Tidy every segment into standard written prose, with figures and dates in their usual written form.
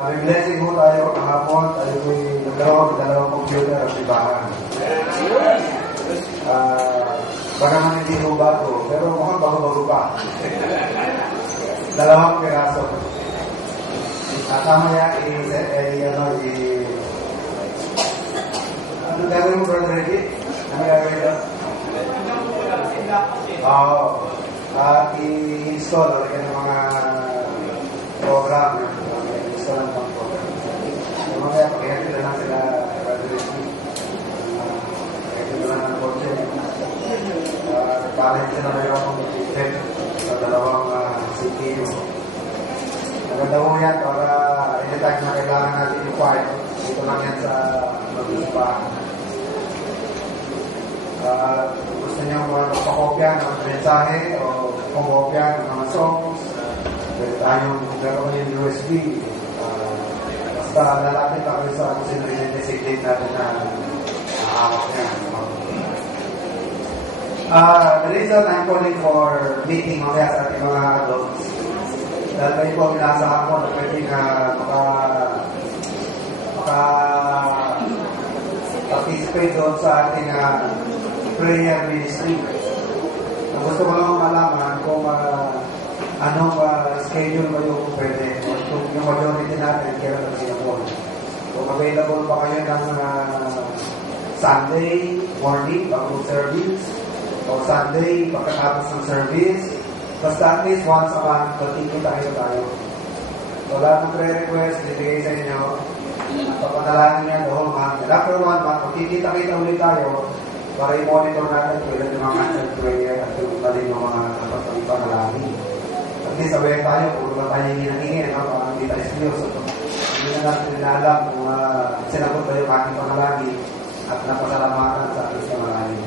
May blessing mo tayo kahapon, tayo ko'y dalawang computer at ibahan. Bagaman hindi mo bago, pero mukhang bago-bago pa. Dalawang piraso. Tama yan, ano gagawin mo, Brother Ricky? Ano gagawin mo? Oo. I-install, alagyan ng mga program. I-install ng mga program. Yung mga pakihati na lang sila, Brother Ricky. Pakihati na lang ng kotse. Palit sila na yung tip sa dalawang CPU. Maganda mo yan para anytime na kailangan natin yung file, dito lang yan sa mag-usapahan. Gusto niyo magpakopya ng mensahe o kumopya ng mga songs, pwede tayong gagawin yung USB. Basta lalapit ako sa kung sino rin designate natin na nakahawak niya. The reason I'm calling for meeting mamaya sa ating mga adults, dahil kayo po minasahan ko na pwede na participate doon sa ating prayer ministry. Gusto ko lang malaman kung anong schedule ba yung pwede. Kung yung majority natin, kailan na sinapon. Kung available ba kayo ng Sunday morning, bago service, o Sunday, pagkatapos ng service, basta at least once a month, magkikita tayo. So, lahat ng pre-request, bibigay sa inyo, papadalanin niya the whole month. And after 1 month, magkikita-kita ulit tayo para i-monitor natin kailan yung mga answered prayer at yung taling yung mga panalangin. At least, sabay tayo, puro ba tayo hinahingin, parang hindi tayo seryoso. Hindi na natin alam kung sinagot ba yung aking panalangin at napasalamatan sa ating panalangin.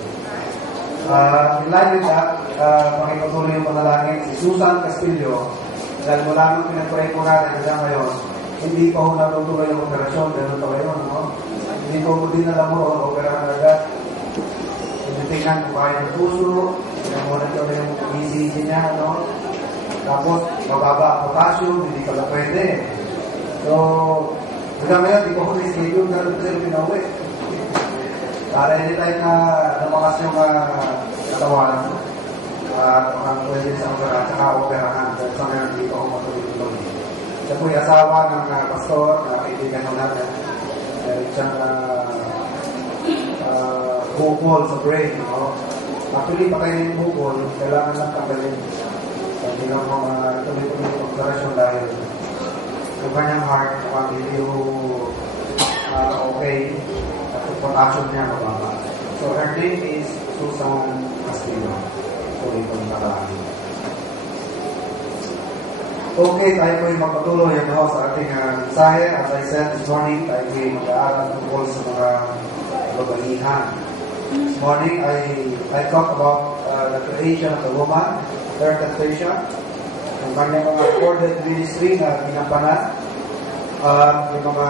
In line with that, pakipatuloy yung panalangin si Susan Castillo, dahil mula nung pinag-pray po natin hanggang ngayon, hindi pa ho natutuloy yung operasyon, gano'n pa ngayon, no? Hindi ko mo din alam mo, operahan agad. Tingnan kung kaya ng puso, monitor yung ECG niya, no? Tapos, mababa ang potassium, hindi pala pwede. So, hanggang ngayon, di ko ko schedule na rin sila pinauwi. Para hindi tayo na namakas yung katawan at pwede sa operahan, saka operahan. Dahil sa ngayon, hindi ko ako matuloy-tuloy. Siya po yung asawa ng pastor, na kaibigan ko natin. Dahil siyang bukol sa brain, no? Actually, pa kayo yung bukol, kailangan lang tanggalin. Hindi lang po tuloy-tuloy yung operasyon dahil yung kanyang heart, hindi okay, at yung potassium niya mababa. So, her name is Susan Castillo. Tuloy po yung nakalangin. Okay, tayo po yung magpatuloy sa ating mensahe. As I said this morning, tayo po yung mag-aaral tungkol sa mga babalihan. This morning, I talked about the creation of the woman, third temptation, yung kanyang mga recorded ministry na ginampanan, yung mga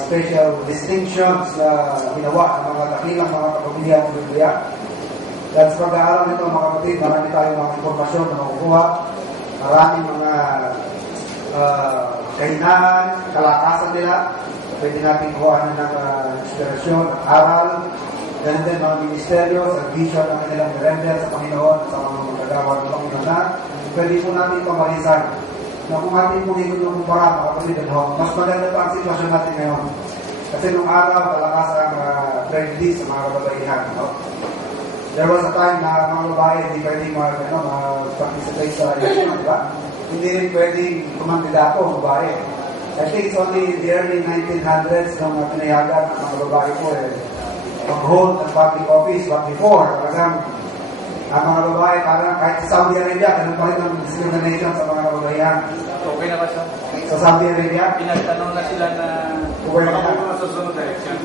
special distinctions na ginawa ng mga dakilang mga kapamilya ng Biblia. Dahil sa pag-aaral nito, mga kapatid, marami tayong mga informasyon na makukuha, maraming mga kainahan, kalakasan nila, pwede natin kuhaan ng inspirasyon, ng aral, and then mga ministeryo, sa vision ng kanilang render sa Panginoon, sa mga magagawag ng Panginoon na, pwede po natin pamalisan. Na kung ating pong ikunumpara, mga kapatid, mas maganda pa ang sitwasyon natin ngayon. Kasi nung araw, talakas ang prejudice sa mga kababaihan. No? There was a time na mga babae hindi pwedeng mag-participate sa election, di ba? Hindi rin pwedeng kumandidato ang babae. I think it's only in the early 1900s nung pinayagan ng mga babae po mag-hold ng public office. But before, talagang ang mga babae, parang kahit sa Saudi Arabia, ganun pa rin ang discrimination sa mga kababaihan. Okay na ba siya? Sa Saudi Arabia? Pinagtanong na sila na ako na susunod direction.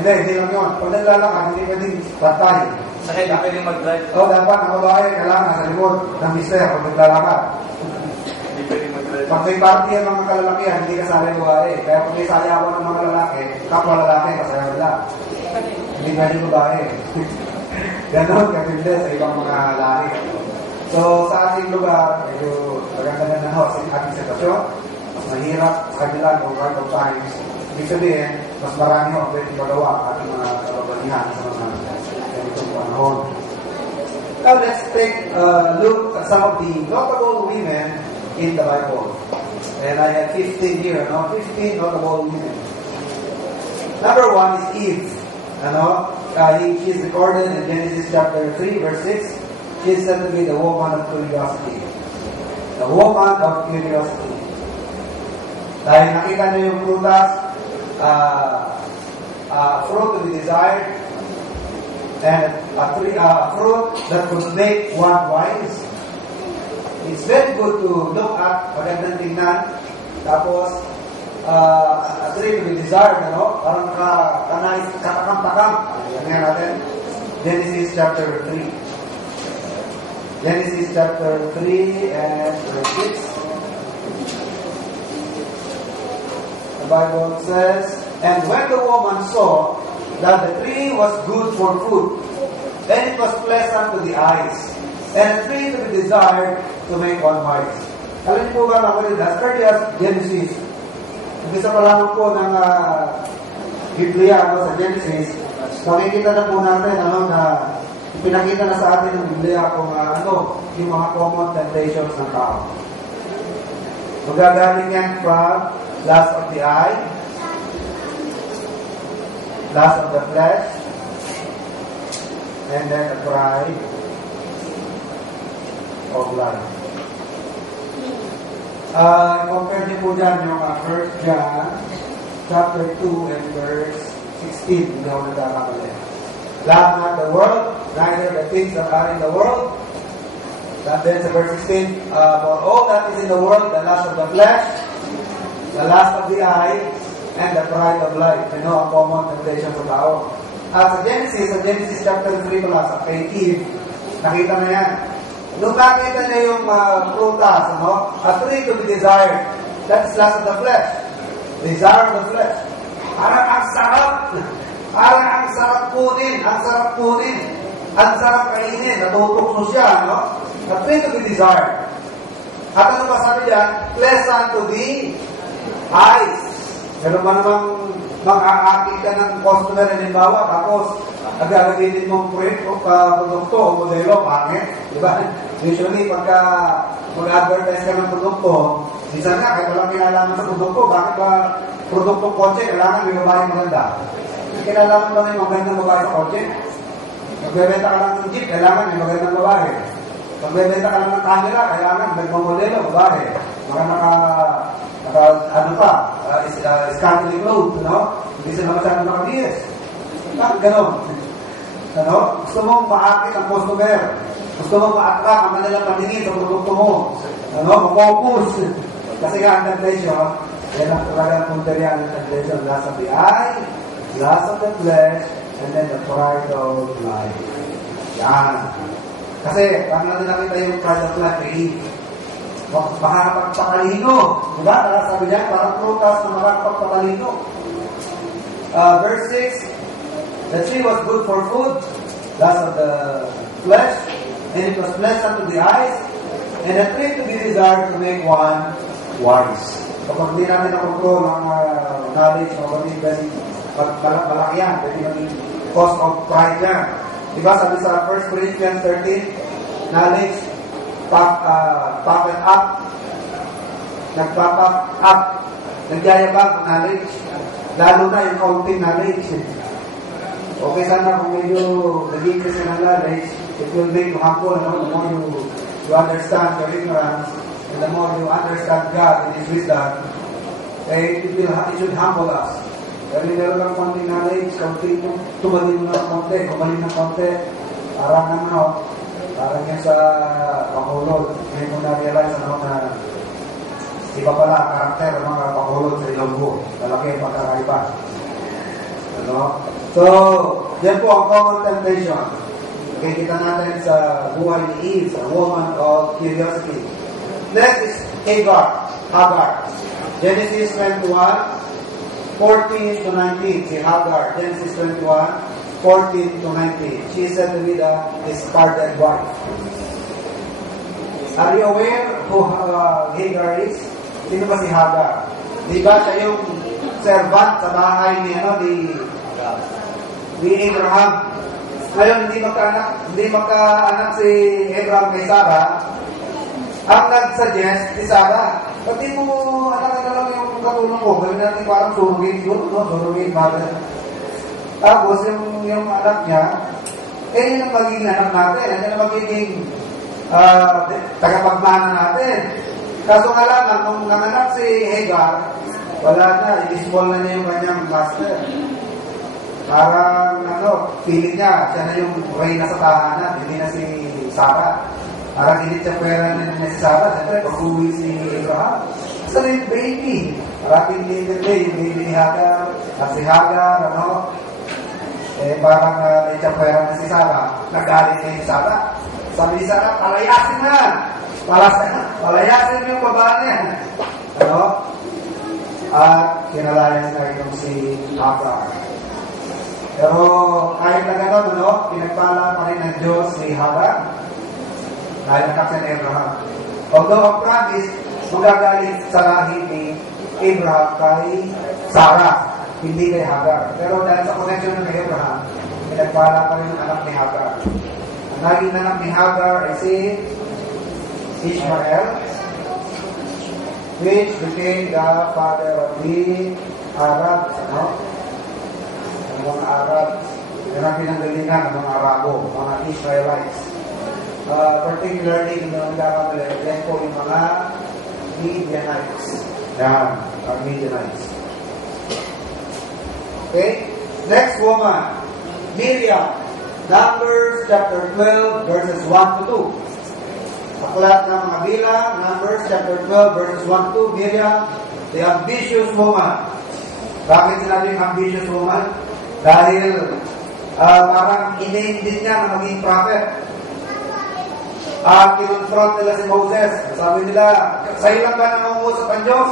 Hindi lang yun. Pag naglalakad, hindi pwedeng patay. Sa hindi pwedeng mag-drive. Dapat ang babae, kailangan nasa likod ng mister pag naglalakad. Hindi pwedeng mag-drive. Pag may party ang mga kalalakihan, hindi kasali ang babae. Kaya pag may sayawan ng mga lalaki, kapwa lalaki, kasaya nila. Hindi pwedeng babae. Ganon katindi sa ibang mga lahi. So, sa ating lugar, medyo maganda na ho sa ating sitwasyon. mahirap sa kanila no part of times. Ibig sabihin, mas marami ang pwede magawa ang ating mga kababalihan sa mga ganitong panahon. Now let's take a look at some of the notable women in the Bible. And I have 15 here, no? 15 notable women. Number 1 is Eve. She is recorded in Genesis chapter 3, verse 6. She is said to be the woman of curiosity. The woman of curiosity. Dahil nakita niya yung prutas, fruit to be desired, and a fruit that could make one wise. It's very good to look at, magandang tingnan. Tapos, a tree to be desired, parang katakam-takam. Yan natin. Genesis chapter 3. Genesis chapter 3 and verse 6. The Bible says, "And when the woman saw that the tree was good for food, then it was pleasant to the eyes, and a tree to be desired to make one wise." Alam niyo po ba mga kapatid, as early as Genesis, umpisa pa lamang po ng Biblia sa Genesis, makikita na po natin na pinakita na sa atin ng Biblia kung yung mga common temptations ng tao. Magagaling yan from lust of the eye, lust of the flesh, and then the pride of life. Compare niyo po dyan yung 1 John chapter 2 and verse 16. Hindi ako nagkakamali. Love not the world, neither the things that are in the world. And then sa verse 16, for all that is in the world, the lust of the flesh, the lust of the eye, and the pride of life. Ang common temptation sa tao. At sa Genesis chapter 3 pala, sa kay Eve, nakita na yan. Nung nakita niya yung prutas, a tree to be desired, that's lust of the flesh. Desire of the flesh. Parang ang sarap. Parang ang sarap kunin. Ang sarap kunin. Ang sarap kainin. Natutokso siya, A tree to be desired. At ano pa sabi diyan? Pleasant to the eyes. Meron ba namang mag-aakit ka ng customer halimbawa, tapos nagagamitin mong produkto o modelo, pangit. Diba? Usually, pagka mag-advertise ka ng produkto, minsan nga, kahit walang kinalaman sa produkto, bakit ba produktong kotse, kailangan may babae maganda? Kinalaman ba may magandang babae sa kotse? Magbebenta ka lang ng jeep, kailangan may magandang babae. Magbebenta ka lang ng camera, kailangan may modelo, babae. Mga scantily clothed, Hindi sila masyadong nakabiyes. Bakit ganon? Gusto mong maakit ang customer. Gusto mong ma-attract ang kanilang paningin sa produkto mo. Ma-focus. Kasi nga, ang temptation, yan ang talagang punterian ng temptation. Lust of the eye, lust of the flesh, and then the pride of life. Yan. Kasi, paano natin nakita yung pride of life kay Eve? Makakapagpatalino. Diba? Sabi niya, parang prutas na makakapagpatalino. Verse 6, the tree was good for food, lust of the flesh, and it was pleasant to the eyes, and a tree to be desired to make one wise. Kapag hindi natin na-control ang knowledge o malaki yan, pwede maging cause of pride yan. Diba sabi sa 1 Corinthians 13, knowledge, puffed up, nagpa-puff up, nagyayabang ang knowledge, lalo na yung counting knowledge. Okay sana kung medyo naging kasi ng knowledge, it will make you humble, the more you understand your ignorance, and the more you understand God and His wisdom, it should humble us. Pero meron lang konting knowledge, konting tumalin mo ng konti, kumalin ng konti, parang yan sa Bacolod. Ngayon mo na-realize na iba pala ang karakter ng mga Bacolod sa Ilonggo. Malaki ang pagkakaiba. So, yan po ang common temptation. Kita natin sa buhay ni Eve, sa woman of curiosity. Next is Hagar. Genesis 21, 14 to 19. Si Hagar, Genesis 21, 14 to 19. She is said to be the discarded wife. Are you aware who Hagar is? Sino ba si Hagar? Di ba siya yung servant sa bahay ni Abraham? Ngayon, hindi magkaanak si Abraham kay Sarah. Ang nag-suggest si Sarah, pati mo anak na lang yung katulong ko, gawin natin parang surugin yun, no? Surugin mother. Tapos yung anak niya, yun ang magiging anak natin, yun ang magiging tagapagmana natin. Kaso nga lang, nung nanganak si Hagar, wala na, i-disball na niya yung kanyang master. Parang, feeling niya, siya na yung reyna sa tahanan, hindi na si Sarah. Parang hindi siya pwera na si Sarah. Siyempre, pag-uwi si Abraham. So, yung baby. Parang hindi yung baby ni Hagar, at si Hagar, parang hindi siya pwera na si Sarah. Nagalit na si Sarah. Sabi ni Sarah, palayasin na! Palayasin yung babae niya. At kinalayan na itong si Hagar. Pero kahit na gano'n, pinagpala pa rin ng Diyos si Hagar. Dahil nakaksan ni Abraham. Although ang promise, magagalit sa lahi ni Abraham kay Sarah, hindi kay Hagar. Pero dahil sa connection ng Abraham, pinagpala pa rin ang anak ni Hagar. Ang naging anak ni Hagar ay si Ishmael, which became the father of the Arabs, ng mga Arabs, yun ang pinanggalingan ng mga Arabo, mga Israelites. Particularly, yung nagkakamali po yung mga Midianites. Yan, ang Midianites. Okay? Next woman, Miriam. Numbers chapter 12, verses 1 to 2. Aklat ng mga bilang, Numbers chapter 12, verses 1 to 2. Miriam, the ambitious woman. Bakit sinabing ambitious woman? Dahil parang in-name din niya na maging prophet. Kinonfront nila si Moses. Sabi nila, sa'yo lang ba nangungusap ang Diyos?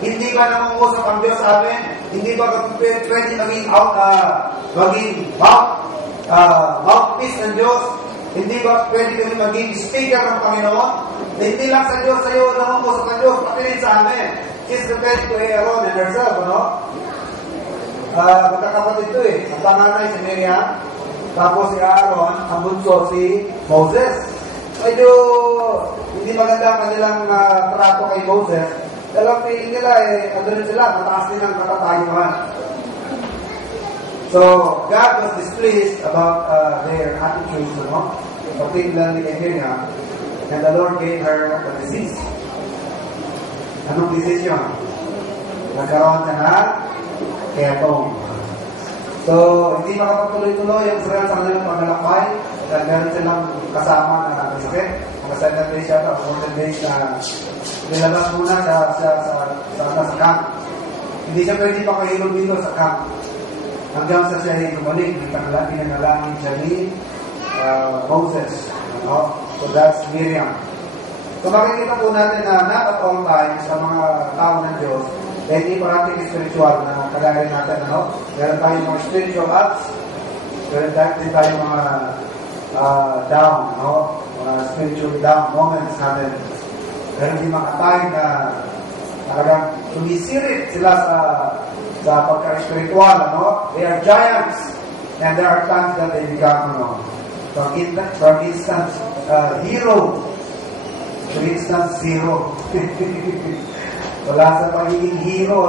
Hindi ba nangungusap ang Diyos sa amin? Hindi ba pwede maging mouthpiece ng Diyos? Hindi ba pwede kami maging speaker ng Panginoon? Hindi lang sa Diyos, sa'yo nangungusap ang Diyos, pati rin sa amin. She's compared to Aaron and herself, magkakapatid ito Ang panganay si Miriam, tapos si Aaron, ang bunso si Moses. Medyo hindi maganda ang kanilang trato kay Moses. Dalawang feeling nila rin sila, mataas din ang katatayuhan. So, God was displeased about their attitudes, particularly kay Miriam, and the Lord gave her the disease. Anong disease yun? Nagkaroon ka na ketong. So, hindi makapagtuloy-tuloy ang Israel sa kanilang paglalakbay dahil meron silang kasama na sakit. Mga 7 days yata, 14 days na nilabas muna sa camp. Hindi siya pwede pakahilog dito sa camp. Hanggang sa siya ay bumalik, pinanalangin siya ni Moses. So, that's Miriam. So, makikita po natin na not at all times sa mga tao ng Diyos, hindi parating spiritual na kagaya natin, Meron tayong mga spiritual ups, meron tayong mga down, mga spiritual down moments natin. Meron din mga time na talagang sumisirit sila sa pagka-spiritual, They are giants, and there are times that they become, for instance, hero. For instance, zero. Wala sa pagiging hero,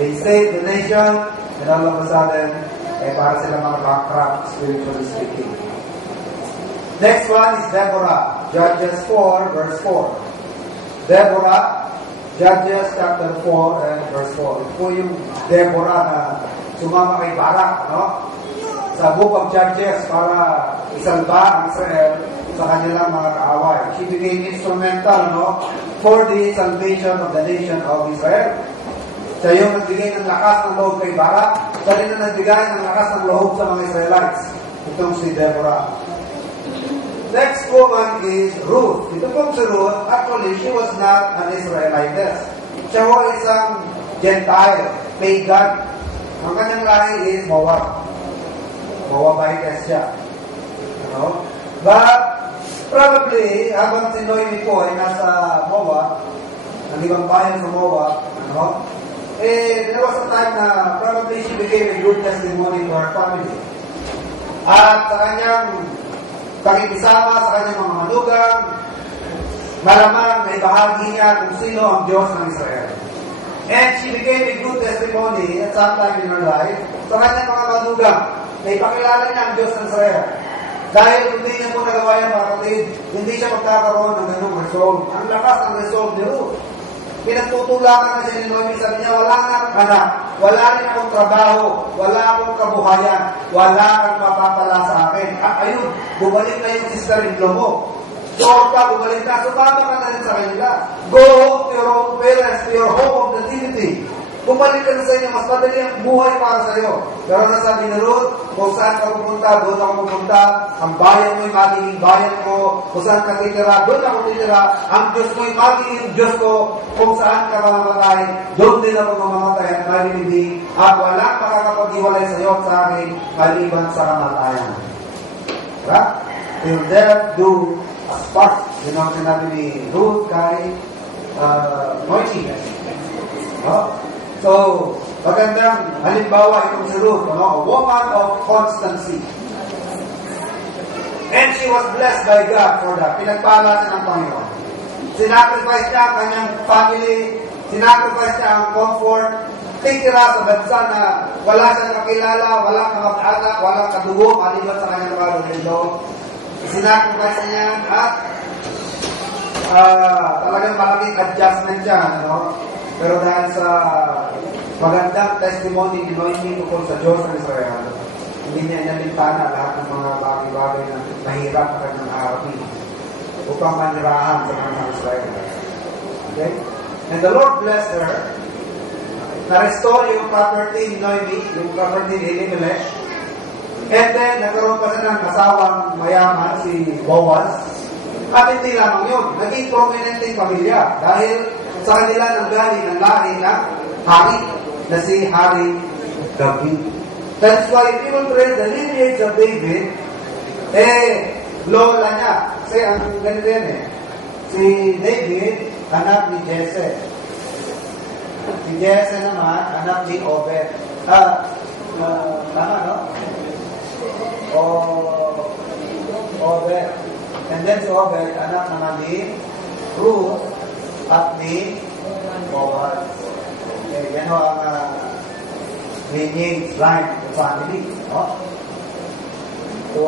They save the nation, and all of a sudden, para sila mga bankrupt, spiritually speaking. Next one is Deborah. Judges 4, verse 4. Deborah, Judges chapter 4 and verse 4. Ito po yung Deborah na sumama kay Barak, sa book of Judges para isalba ang Israel sa kanilang mga kaaway. She became instrumental, for the salvation of the nation of Israel. Siya yung nagbigay ng lakas ng loob kay Barak. Siya rin na nagbigay ng lakas ng loob sa mga Israelites. Itong si Deborah. Next woman is Ruth. Ito pong si Ruth, actually, she was not an Israelitess. Siya ho isang Gentile, pagan. Ang kanyang lahi is Moab. Moabitess siya. But, probably, habang si Noemi po ay nasa Moab, ng ibang bayan sa Moab, there was a time na probably she became a good testimony to her family. At sa kanyang pakikisama sa kanyang mga manugang, malamang may bahagi niya kung sino ang Diyos ng Israel. And she became a good testimony at some time in her life sa kanyang mga manugang na ipakilala niya ang Diyos ng Israel. Dahil hindi niya po nagawa yan, mga kapatid, hindi siya magkakaroon ng ganung resolve. Ang lakas ng resolve ni Ruth. Pinagtutulakan na siya ni Noemi, sabi niya, wala na akong anak, wala rin akong trabaho, wala akong kabuhayan, wala kang mapapala sa akin. At ayun, bumalik na yung sister-in-law mo. So, bumalik na, sumama ka na rin sa kanila. Go home to your own parents, to your home of nativity. Bumalik ka na sa inyo, mas madali ang buhay para sa iyo. Pero nasabi ni Ruth, kung saan ka pupunta, doon ako pupunta. Ang bayan mo'y magiging bayan ko. Kung saan ka titira, doon ako titira. Ang Diyos mo'y magiging Diyos ko. Kung saan ka mamamatay, doon din ako mamamatay at malilibing. At walang makakapag-iwalay sa iyo at sa akin, maliban sa kamatayan. Diba? Till death do us part. Yun ang sinabi ni Ruth kay Noemi. So, magandang halimbawa itong si Ruth, a woman of constancy. And she was blessed by God for that. Pinagpala siya ng Panginoon. Sinacrifice niya ang kanyang family, sinacrifice niya ang comfort, titira sa bansa na wala siyang kakilala, walang kamag-anak, walang kadugo, maliban sa kanyang kalulundo. Sinacrifice niya at talagang malaking adjustment siya, Pero dahil sa magandang testimony ni Noemi tungkol sa Diyos ng Israel, hindi niya inalintana lahat ng mga bagay-bagay na mahirap na kanyang harapin upang manirahan sa mga Israel. Okay? And the Lord blessed her. Na-restore yung property ni Noemi, yung property ni Elimelech. And then, nagkaroon pa siya ng kasawang mayaman, si Boaz. At hindi lamang yun, naging prominente yung pamilya dahil sa kanila nanggaling ang lahi na hari na si Hari David. That's why if you will read the lineage of David, lola niya. Kasi ang ganito yan si David, anak ni Jesse. Si Jesse naman, anak ni Obed. Tama, no? Obed. And then si Obed, anak naman ni Ruth at ni Boaz. Okay, yan ang lineage line of the family. So,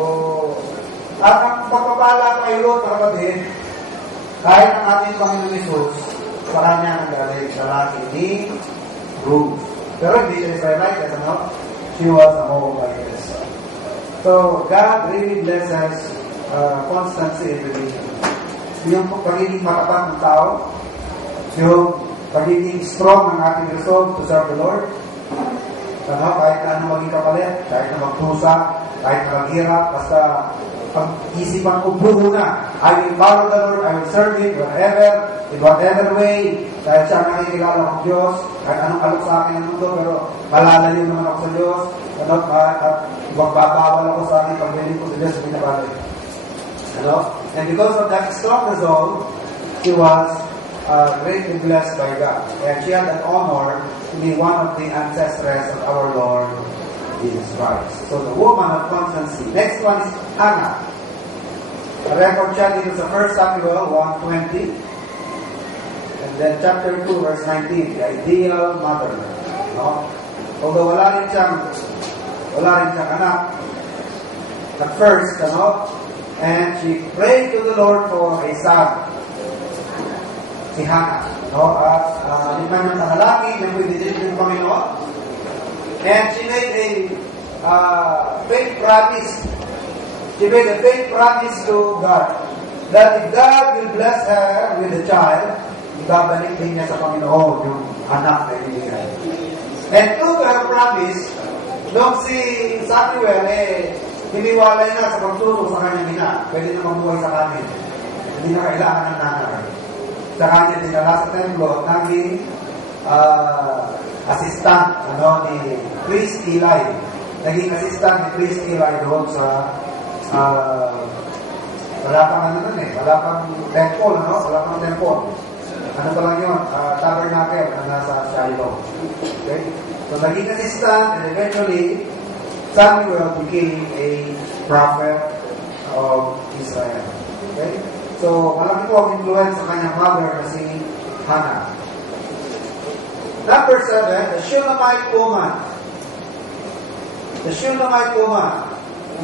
at ang pagpapala kay Ruth, kapatid, kahit ang ating Panginoon Jesus, sa kanya nagaling sa laki ni Ruth. Pero hindi siya Israelite, she was a Moabite. So, God really blesses constancy in religion. Yung pagiging matapat ng tao, yung pagiging strong ng ating resolve to serve the Lord, kahit ano maging kapalit, kahit na magtusa, kahit na maghirap, basta pag-isipan ko buo na, I will follow the Lord, I will serve Him, in whatever way, dahil siya ang nakikilala ng Diyos, kahit anong alok sa akin ng mundo, pero malalalim naman ako sa Diyos, at magbabawal ako sa akin, pagbiling ko sa Diyos, sa pinabalik. And because of that strong resolve, she was greatly blessed by God. And she had an honor to be one of the ancestors of our Lord Jesus Christ. So the woman of constancy. Next one is Hannah. A record siya dito sa 1 Samuel 1:20. And then chapter 2, verse 19. The ideal mother. Although wala rin siyang anak. At first, and she prayed to the Lord for a son. Si Hannah. Hindi man yung nakalaki, may pwede yung Panginoon. And she made a faith promise. She made a faith promise to God that if God will bless her with a child, ibabalik din niya sa Panginoon yung anak na ibigay. And to her promise, nung si Samuel, hiniwalay na sa pagsusok sa kanyang ina. Pwede na mabuhay sa kanin. Hindi na kailangan ng nanay. Sa kanya dinala sa templo, naging assistant ni Priest Eli. Naging assistant ni Priest Eli doon sa wala pang temple, wala pang temple. ano pa lang yun, tabernacle na nasa Shiloh. Okay? So, naging assistant, and eventually, Samuel became a prophet of Israel. Okay? So, malaki po ang influence sa kanyang mother na si Hannah. Number 7, the Shunammite woman. The Shunammite woman,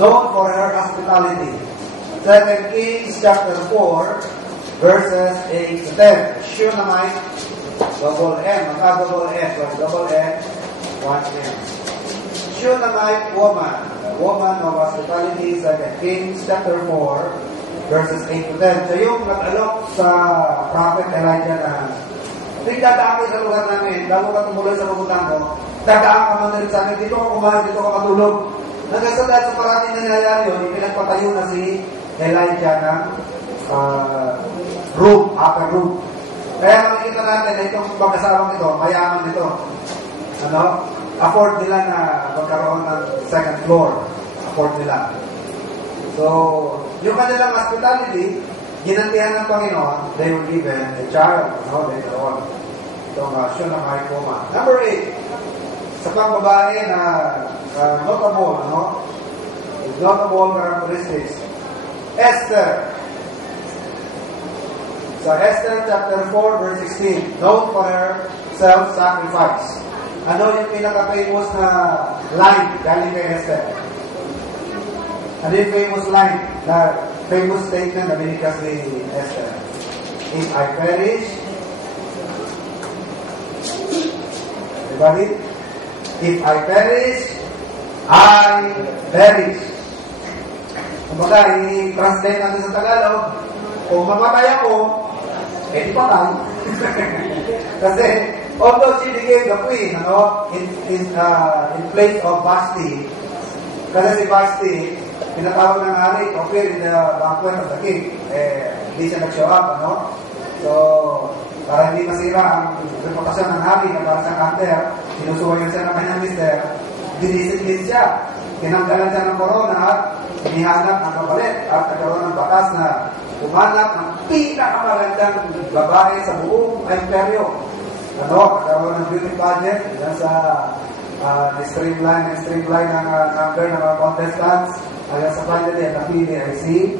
known for her hospitality. 2 Kings chapter 4, verses 8 to 10. Shunammite, double M, double N, double N, 1 M. Shunammite woman, the woman of hospitality, 2 Kings chapter 4, verses 8 to 10. So yung nag-alok sa prophet Elijah na dadaan kayo sa lugar namin, lalo ka tumuloy sa pupuntahan ko, dadaan ka man rin sa amin, dito ka kumain, dito ka matulog. Hanggang sa dahil sa parating na nangyayari yun, pinagpatayo na si Elijah ng room, upper room. Kaya makikita natin na itong mag-asawang ito, mayaman ito. Afford nila na magkaroon ng second floor. Afford nila. So, yung kanilang hospitality, ginantihan ng Panginoon, they were given a child, later on. Itong Shunammite woman. Number 8, sa pang babae na notable characteristics. Esther. So, Esther chapter 4, verse 16, known for her self-sacrifice. Ano yung pinaka-famous na line galing kay Esther? Ano yung famous line na famous statement na binikas ni Esther? If I perish, everybody? If I perish, I perish. Kumbaga, i-translate natin sa Tagalog, kung mamatay ako, di patay. Kasi, although she became the queen, in place of Vashti, kasi si Vashti, pinatawag ng hari, okay, in the banquet of the king, hindi siya nag-show up, So, para hindi masira ang reputasyon ng hari na para siyang hunter, sinusuwayan siya ng kanyang mister, dinisiplin siya, tinanggalan siya ng korona at inihanap ng kapalit at nagkaroon ng batas na umanap ng pinakamagandang babae sa buong imperyo. Nagkaroon ng beauty pageant sa streamline ng number ng mga contestants hanggang sa finally at napili ay si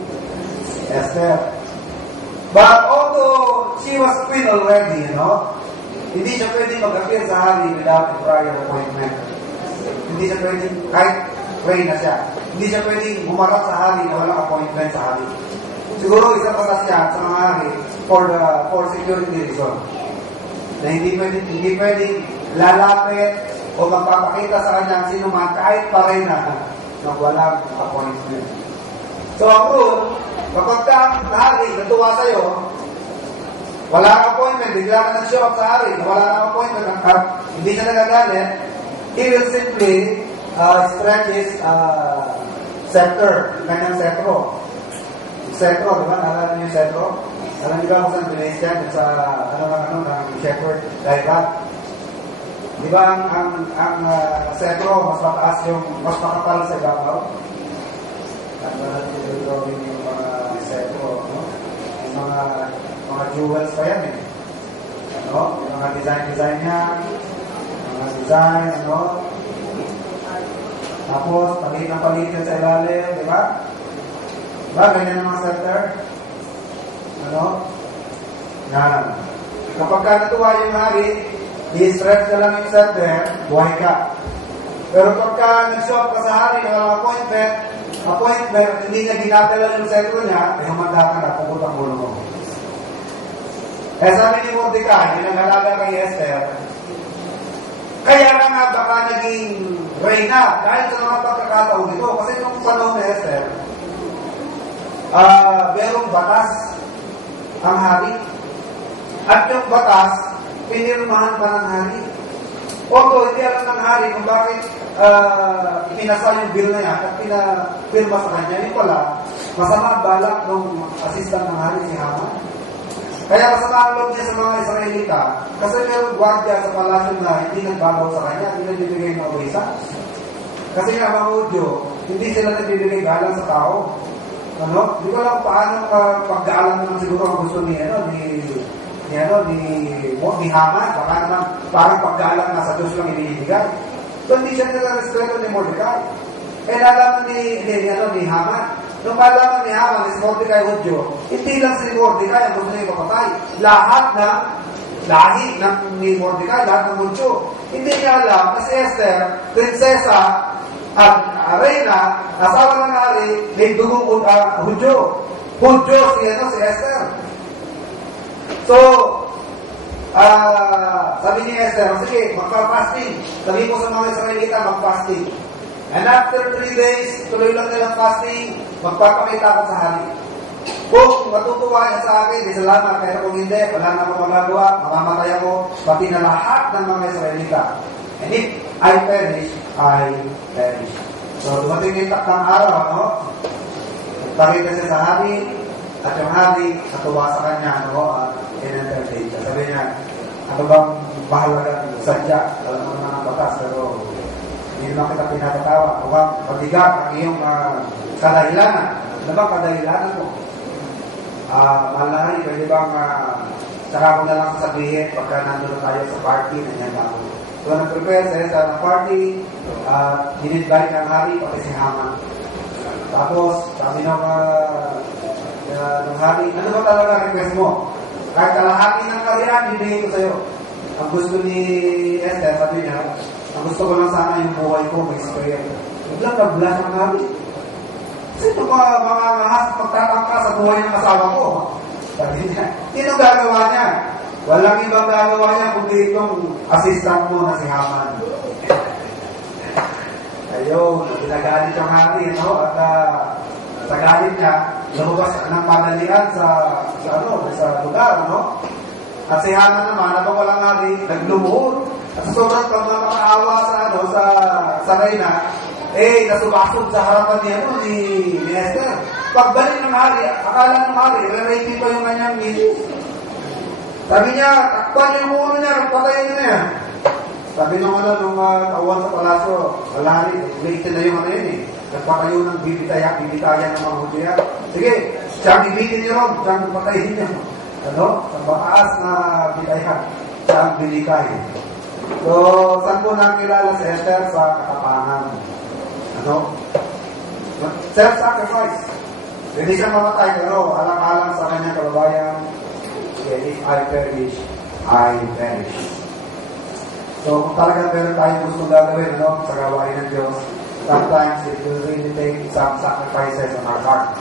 Esther. But although she was queen already, hindi siya pwedeng mag-appear sa hari without a prior appointment. Hindi siya pwedeng, kahit pray na siya, hindi siya pwedeng humarap sa hari na walang appointment sa hari. Siguro isa pa siya sa mga hari for security reason. Na hindi pwedeng lalapit o magpapakita sa kanya sino man kahit pa rin na walang appointment. So ang rule, kapag ka ang hari natuwa sa'yo, wala kang appointment, bigla ka nag-show up sa hari, wala kang appointment, hindi siya nagagalit, he will simply stretch his scepter, kanyang setro. Setro, di ba? Alam niyo yung setro? Alam niyo ba kung saan bilis yan? Sa ng shepherd diagram? Di ba ang setro, mas mataas mas makapal sa gabaw? At natin yung mga setro, yung mga jewels pa yan eh. Yung mga design niya, mga design, tapos, palit ng palit yun sa ilalim, di ba? Diba? Ganyan ang mga center. Yan. Kapag ka natuwa yung hari, i-stretch ka lang yung center, buhay ka. Pero pagka nag-show up ka sa hari, walang appointment, hindi niya ginatala yung center niya, humanda ka na, pupunta ang ulo mo. Sabi ni Mordecai, yung nag-alaga kay Esther, kaya nga baka naging reyna dahil sa mga pagkakataon nito. Kasi nung panahon ni Esther, merong batas ang hari. At yung batas, pinirmahan pa ng hari. Although hindi alam ng hari kung bakit ipinasal yung bill na yan at pinapirma sa kanya, yun pala, masama ang balak ng assistant ng hari si Haman. Kaya masama ang loob niya sa mga Israelita kasi meron gwardiya sa palasyo na hindi nagbagaw sa kanya, hindi nagbibigay ng orisa. Kasi nga mga Hudyo, hindi sila nagbibigay galang sa tao. Hindi ko lang paano pagdaalan naman siguro ang gusto ni ni Haman, baka naman parang paggalang na sa Diyos lang ibinibigay. So, hindi siya nila-respeto ni Mordecai. Eh, nalaman ni Haman. Nung malaman ni Haman, si Mordecai Hudyo, hindi lang si Mordecai ang gusto niya ipapatay. Lahat ng lahi ni Mordecai, lahat ng Hudyo. Hindi niya alam na si Esther, prinsesa at reyna, asawa ng hari, may dugong Hudyo. Hudyo si Esther. So, sabi ni Esther, sige, magpa-fasting. Sabi mo sa mga Israelita, mag-fasting. And after 3 days, tuloy lang nilang fasting, magpapakita ako sa hari. Kung matutuwa niya sa akin, di salamat. Pero kung hindi, wala na akong magagawa, mamamatay ako, pati na lahat ng mga Israelita. And if I perish, I perish. So, dumating yung takdang araw, no? Pakita siya sa hari, at yung hari, natuwa sa kanya, no? In-entertain siya. Sabi niya, ano bang mahalagang sadya? Alam mo naman ang batas, pero hindi naman kita pinatatawa. O bang mabigat ang iyong kadahilanan? Ano bang kadahilanan mo? Mahal na rin, pwede bang saka ko na lang sasabihin pagka nandun tayo sa party, nanyan na ako. So, nag-prepare sa ng party, dinidbike ng hari, pati si Haman. Tapos, sabi ng hari, ano ba talaga request mo? Kahit kalahati ng kariyan, bibigay ko sa'yo. Ang gusto ni Esther, sabi niya, ang gusto ko lang sana yung buhay ko, may sprayer. Biglang nag-blush ang hari. Kasi ito mga ngahas magtatangka sa buhay ng asawa ko. Sabi niya, sino gagawa niya? Walang ibang gagawa niya kundi itong assistant mo na si Haman. Ayun, pinagalit yung hari, no? At sa galit niya, lumabas ng panalian sa lugar, no? At si Haman naman, habang walang hari, naglumuhod. At sa sobrang pagmamakaawa sa reyna, nasubasod sa harapan ni Esther. Pagbalik ng hari, akala ng hari, re-rating pa yung kanyang misis. Sabi niya, takpan yung ulo niya, patayin niya yan. Sabi nung kawan sa palasyo, alari, late na yung yun eh. Nagpatayo ng bibitayan ng mga hudya. Sige, siyang ibitin niyo ron, siyang patayin niyo. Sa mataas na bitayan, siyang bilikay. So, saan po nakilala si Esther? Sa katapangan. Self-sacrifice. Hindi siya mamatay, pero alang-alang sa kanyang kababayan, if I perish, I perish. So, kung talagang meron tayong gustong gagawin, sa gawain ng Diyos, sometimes it will really take some sacrifices on our part,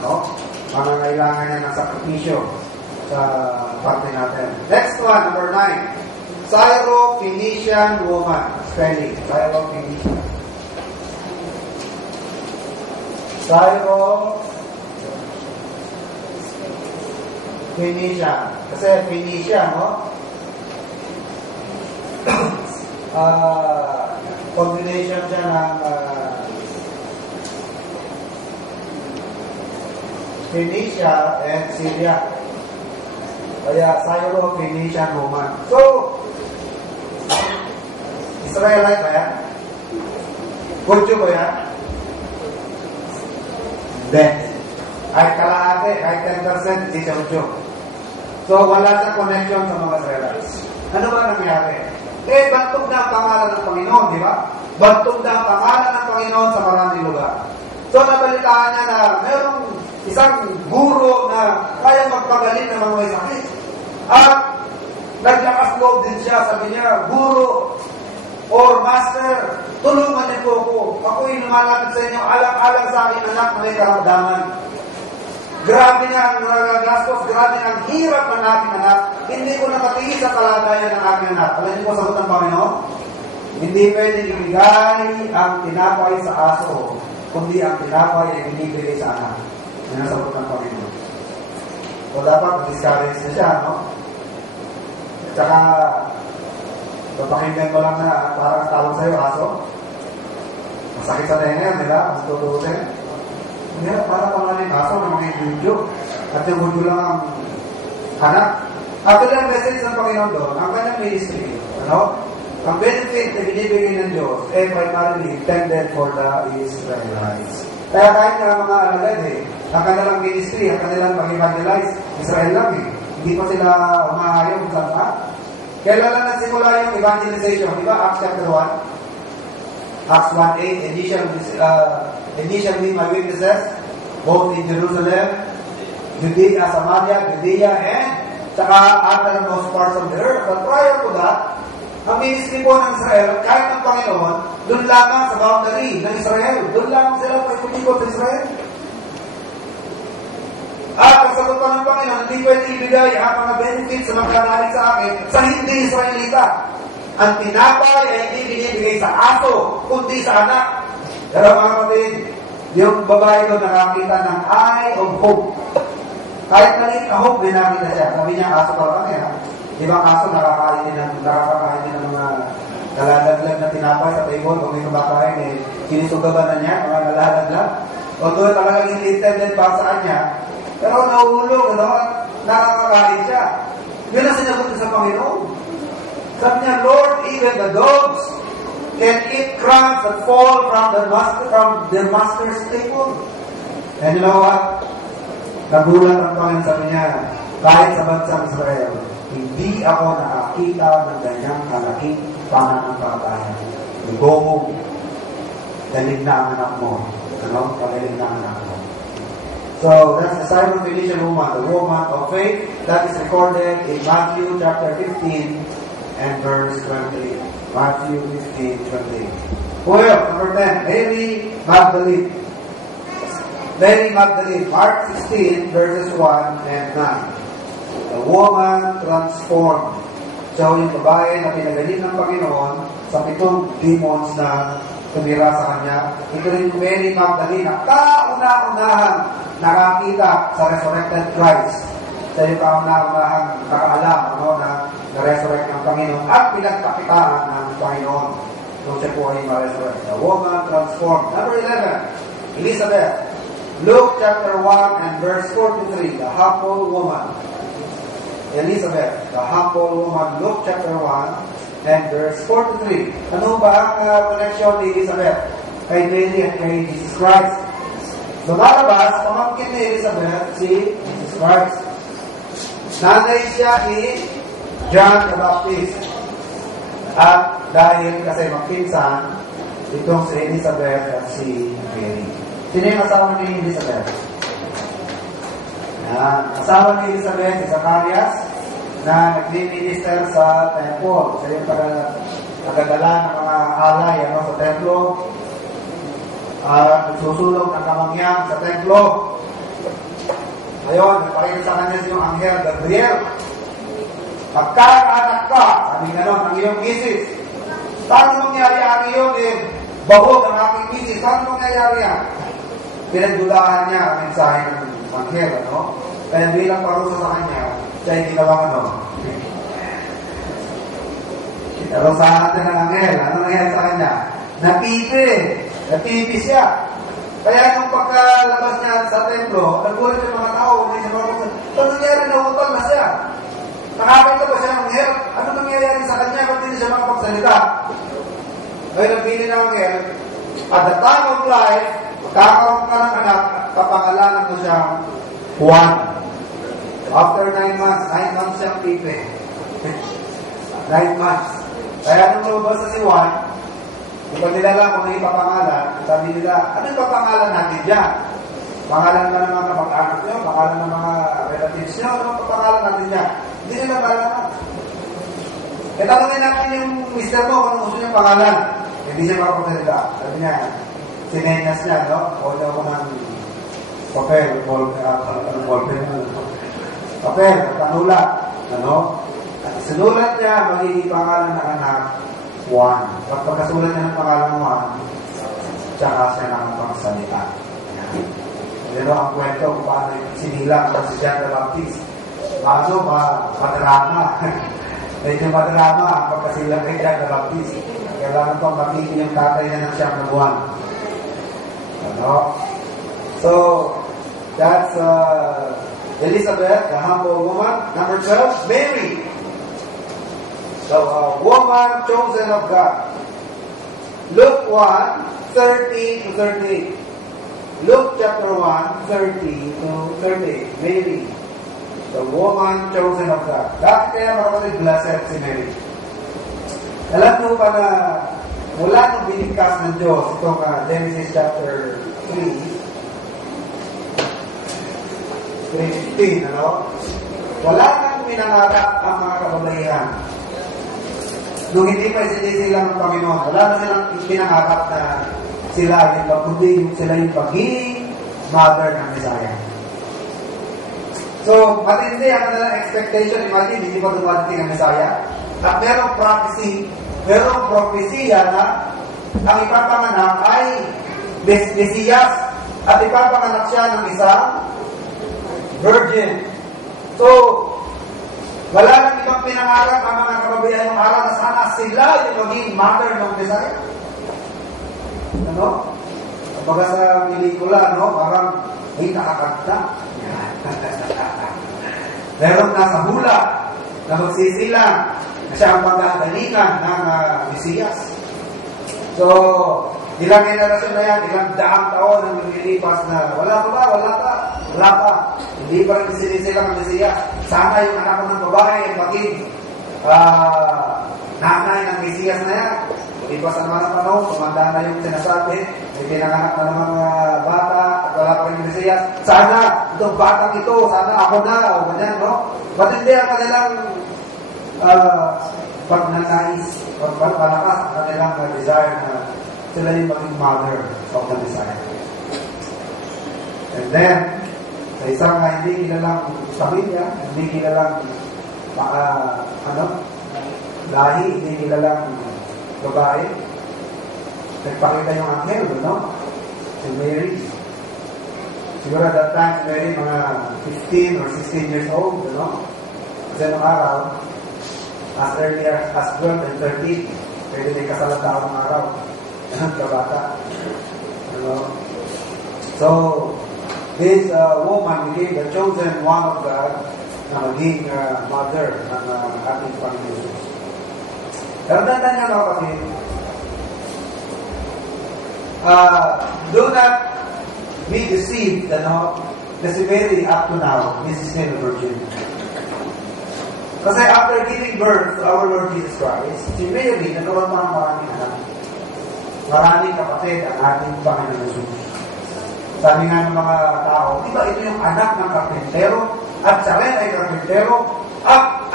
Mangangailangan niya ng sakripisyo sa parte natin. Next one, number 9. Syro-Phoenician woman. Spelling. Syro-Phoenician. Syro-Phoenician. Kasi Phoenician, combination siya ng Phoenicia and Syria. Kaya Syro-Phoenician woman. So, Israelite ba yan? Hudyo ba yan? Hindi. Kahit kalahati, kahit 10%, hindi siya Hudyo. So, wala siyang connection sa mga Israelites. Ano ba nangyari? Bantog na ang pangalan ng Panginoon, di ba? Bantog na ang pangalan ng Panginoon sa maraming lugar. So, nabalitaan niya na mayroong isang guro na kaya magpagaling ng mga may sakit. At naglakas loob din siya, sabi niya, guro or master, tulungan niyo po ako. Ako'y lumalapit sa inyo, alang-alang sa akin anak na may karamdaman. Grabe na ang nagagastos, grabe na ang hirap ng aking anak. Hindi ko nakatingin sa kalagayan ng aking anak. Alam niyo po sagot ng Panginoon? Hindi pwede ibigay ang tinapay sa aso, kundi ang tinapay ay binibigay sa anak. Yan ang sagot ng Panginoon. So dapat discourage na siya, At saka, papakinggan ko lang na parang talong sa'yo, aso. Masakit sa tenga yan, di ba? Mas tutusin. Hindi, para pangaling aso ng mga video. At yung video lang ang anak. Actually, ang message ng Panginoon doon, ang kanyang ministry, ang benefit na binibigay ng Diyos, primarily intended for the Israelites. Kaya kahit na mga alagad ang kanilang ministry, ang kanilang pag-evangelize, Israel lang Hindi pa sila umahayong kung saan pa. Kailan lang nagsimula yung evangelization? Di ba? Acts chapter 1. Acts 1:8. Initially, my witnesses, both in Jerusalem, Judea, Samaria, Judea, and saka uttermost parts of the earth. But prior to that, ang ministry po ng Israel, kahit ng Panginoon, doon lamang sa boundary ng Israel. Doon lamang sila paikot-ikot sa Israel. At kasagot pa ng Panginoon, hindi pwede ibigay ang mga benefits sa magkanalig sa akin sa hindi Israelita. Ang tinapay ay hindi binibigay sa aso, kundi sa anak. Pero mga kapatid, yung babae ko nakakita ng eye of hope. Kahit maliit na hope, may nakita siya. Sabi niya, aso pa kami ha. Di ba aso nakakain din ng mga nalalaglag na tinapay sa table kung may kumakain eh, sinisugaban na niya, mga nalalaglag. Although talagang hindi intended para sa kanya, pero nahulog, nakakakain siya. Yun ang sinagot sa Panginoon. Sabi niya, Lord, even the dogs can eat crumbs that fall from their master's table. And you know what? Nagulat ang Panginoon, sabi niya, kahit sa bansang Israel, hindi ako nakakita ng ganyang kalaking pananampalataya. Go home. Dalig na ang anak mo. Pagaling na ang anak mo. So, that's the Simon Phoenician woman, the woman of faith. That is recorded in Matthew chapter 15 and verse 20. Matthew 15:20. Who else? Number 10. Mary Magdalene. Mary Magdalene. Mark 16 verses 1 and 9. The woman transformed. So, yung babae na pinagaling ng Panginoon sa 7 demons na tumira sa kanya. Ito rin yung Mary Magdalene na kauna-unahan nakakita sa resurrected Christ. Sa yung kauna-unahan nakaalam na resurrect ng Panginoon at pinagpakitaan ng Panginoon nung siya po ay ma-resurrect. The woman transformed. Number 11, Elizabeth. Luke chapter 1 and verse 43, the humble woman. Elizabeth, the humble woman, Luke chapter 1 and verse 43. Ano ba ang connection ni Elizabeth kay Mary at kay Jesus Christ? Lumalabas, pamangkin ni Elizabeth si Jesus Christ. Nanay siya ni John the Baptist. At dahil kasi magpinsan, itong si Elizabeth at si Mary. Sino yung asawa ni Elizabeth? Asawa ni Elizabeth, si Zacarias, na nag-minister sa temple. Siya yung tagadala ng mga alay sa templo. Nagsusulong ng kamangyang sa templo. Ngayon, nagpakita sa kanya yung anghel Gabriel. Magkakaanak ka, sabi gano'n, ang iyong misis. Paano mangyayari yun bahog ang aking misis? Paano mangyayari yan? Pinagdudahan niya ang mensahe ng anghel, Kaya bilang parusa sa kanya, siya yung ginawang Kinarusahan siya ng anghel. Ano nangyari sa kanya? Napipi siya. Kaya nung pagkalabas niya sa templo, naggulat yung mga tao, ano nangyari? Nautol na siya. Nakakita ba siya ng anghel? Ano nangyayari sa kanya? Ba't hindi siya makapagsalita? Ngayon, nabili ng anghel, at the time of life, magkakaroon ka ng anak, kapangalanan mo siya Juan. After 9 months, 9 months siyang pipi. 9 months. Kaya nung lumabas na si Juan, ipag nila lang kung may ipapangalan, sabi nila, ano yung papangalan natin dyan? Pangalan na ng mga kapag-anak nyo, pangalan ng mga relatives nyo, ano yung papangalan natin dyan? Hindi nila malaman. Kaya tanongin natin yung mister mo kung gusto niyang pangalan. Hindi siya makapagsalita. Sabi niya, sinenyas niya, o daw ko ng papel, papel, tanulat, sinulat niya, magiging pangalan ng anak, Juan. Pagkasulat niya ng pangalan ng Juan, tsaka siya ng pagsalita. Pero ang kwento kung paano sinilang si John the Baptist, madrama. Medyo madrama ang pagkasilang kay John the Baptist. Kailangan pang matigil yung tatay na ng siyang na Juan. So, that's Elizabeth, the humble woman. Number 12, Mary. So, a woman chosen of God. Luke 1:30 to 38. Luke chapter 1:30 to 38. Mary. The woman chosen of God. Bakit kaya mga kapatid, blessed si Mary? Alam nyo ba na mula nung binigkas ng Diyos, itong Genesis chapter 3:15, ano? Wala nang minangarap ang mga kababaihan. Nung hindi pa isinilang ng Panginoon, wala na silang pinangarap na sila kundi sila yung pagiging mother ng Messiah. So, matindi ang kanilang expectation. Imagine, hindi pa dumating ang Messiah. At merong propesya na ang ipapanganak ay Mesiyas at ipapanganak siya ng isang virgin. So, wala nang ibang pinangarap ang mga kababayan ng araw na sana sila yung maging mother ng Messiah. Ano? Kumbaga sa pelikula, no? Parang may nakakanta. Meron nasa hula na magsisilang na siya ang pagkagalingan ng Mesiyas. So, ilang generasyon na yan, ilang daang taon ang nililipas na wala pa. Hindi pa rin sinisilang ang Mesiyas. Sana yung anak ko ng babae ay maging nanay ng Mesiyas na yan. Lipas naman ang panahon, tumanda na yung sinasabi, may pinanganak na ng mga bata, at wala pa rin yung Mesiyas. Sana, itong batang ito, sana ako na, o ganyan, no? Matindi ang kanilang pagnanais, pagpalakas ang kanilang desire na sila yung maging mother of the Messiah. And then, sa isang hindi kilalang pamilya, hindi kilalang lahi, hindi kilalang babae, nagpakita yung anghel, no? Si Mary. Siguro at that time, si Mary mga 15 or 16 years old, no? Kasi nung araw, as early as 12 and 13, pwede may kasalan tao ng araw. Kabata. Ano? So, this woman became the chosen one of God na maging mother ng ating Panginoon Jesus. Pero tanda niya mga kapatid, do not be deceived, ano, kasi Mary up to now, this is still a virgin. Kasi after giving birth to our Lord Jesus Christ, si Mary, nagkaroon pa ng maraming anak. Maraming kapatid ang ating Panginoon Jesus. Sabi nga ng mga tao, di ba ito yung anak ng karpintero? At siya rin ay karpintero?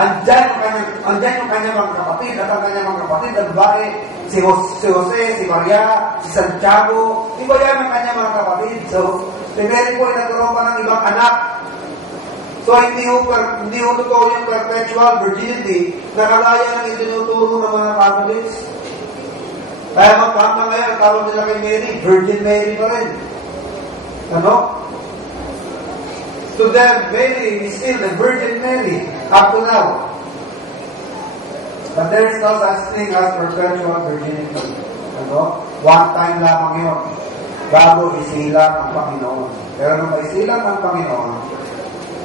Andyan yung kanyang mga kapatid, at ang kanyang mga kapatid, ang babae, si Jose, si Maria, si Santiago, iba yan ang kanyang mga kapatid. So, si Mary po ay nagkaroon pa ng ibang anak. So, hindi ho totoo yung perpetual virginity na kalaya ng itinuturo ng mga Catholics. Kaya magkama ngayon, tawag nila kay Mary, Virgin Mary pa rin. Ano? To them, Mary is still the Virgin Mary up to now. But there is no such thing as perpetual virginity. Ano? One time lamang yun. Bago isilang ang Panginoon. Pero nung isilang ang Panginoon,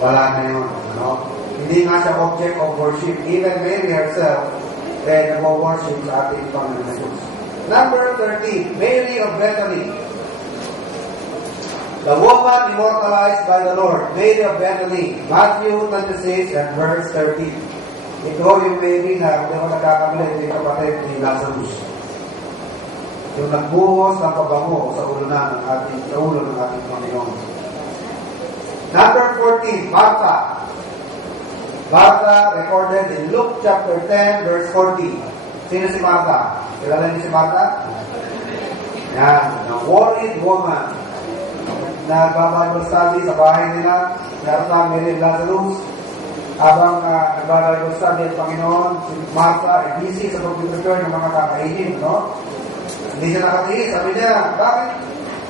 wala na yun. Ano? Hindi nga siya object of worship. Even Mary herself, nag-worship sa ating Panginoon. Number 13, Mary of Bethany. The woman immortalized by the Lord, Mary of Bethany, Matthew 26 and verse 13. Ito yung Mary na, kung ako nagkakamila, yung kapatid ni Lazarus. Yung nagbuhos ng pabango sa ulo ng ating Panginoon. Number 14, Martha. Martha recorded in Luke chapter 10, verse 40. Sino si Martha? Kilala niyo si Martha? Yan, the worried woman. Nagbabible study sa bahay nila, meron na Mary Lazarus, habang nagbabible study ang Panginoon, si Martha ay busy sa pag-prepare ng mga kakainin, no? Hindi siya nakatiis, sabi niya, bakit?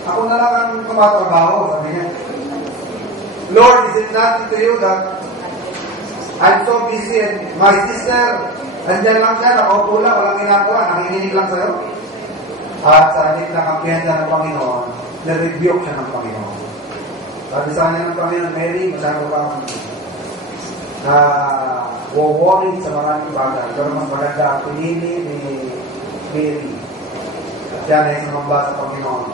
Ako na lang ang tumatrabaho, sabi niya. Lord, is it nothing to you that I'm so busy and my sister, nandiyan lang siya, nakaupo lang, walang ginagawa, nakikinig lang sa'yo? At sa halip na kampiyan ng Panginoon, na-rebuke siya ng Panginoon. Sabi sa niya ng Panginoon, Mary, masyado kang worried sa maraming bagay. Pero mas maganda ang pinili ni Mary. At yan ay sumamba sa Panginoon.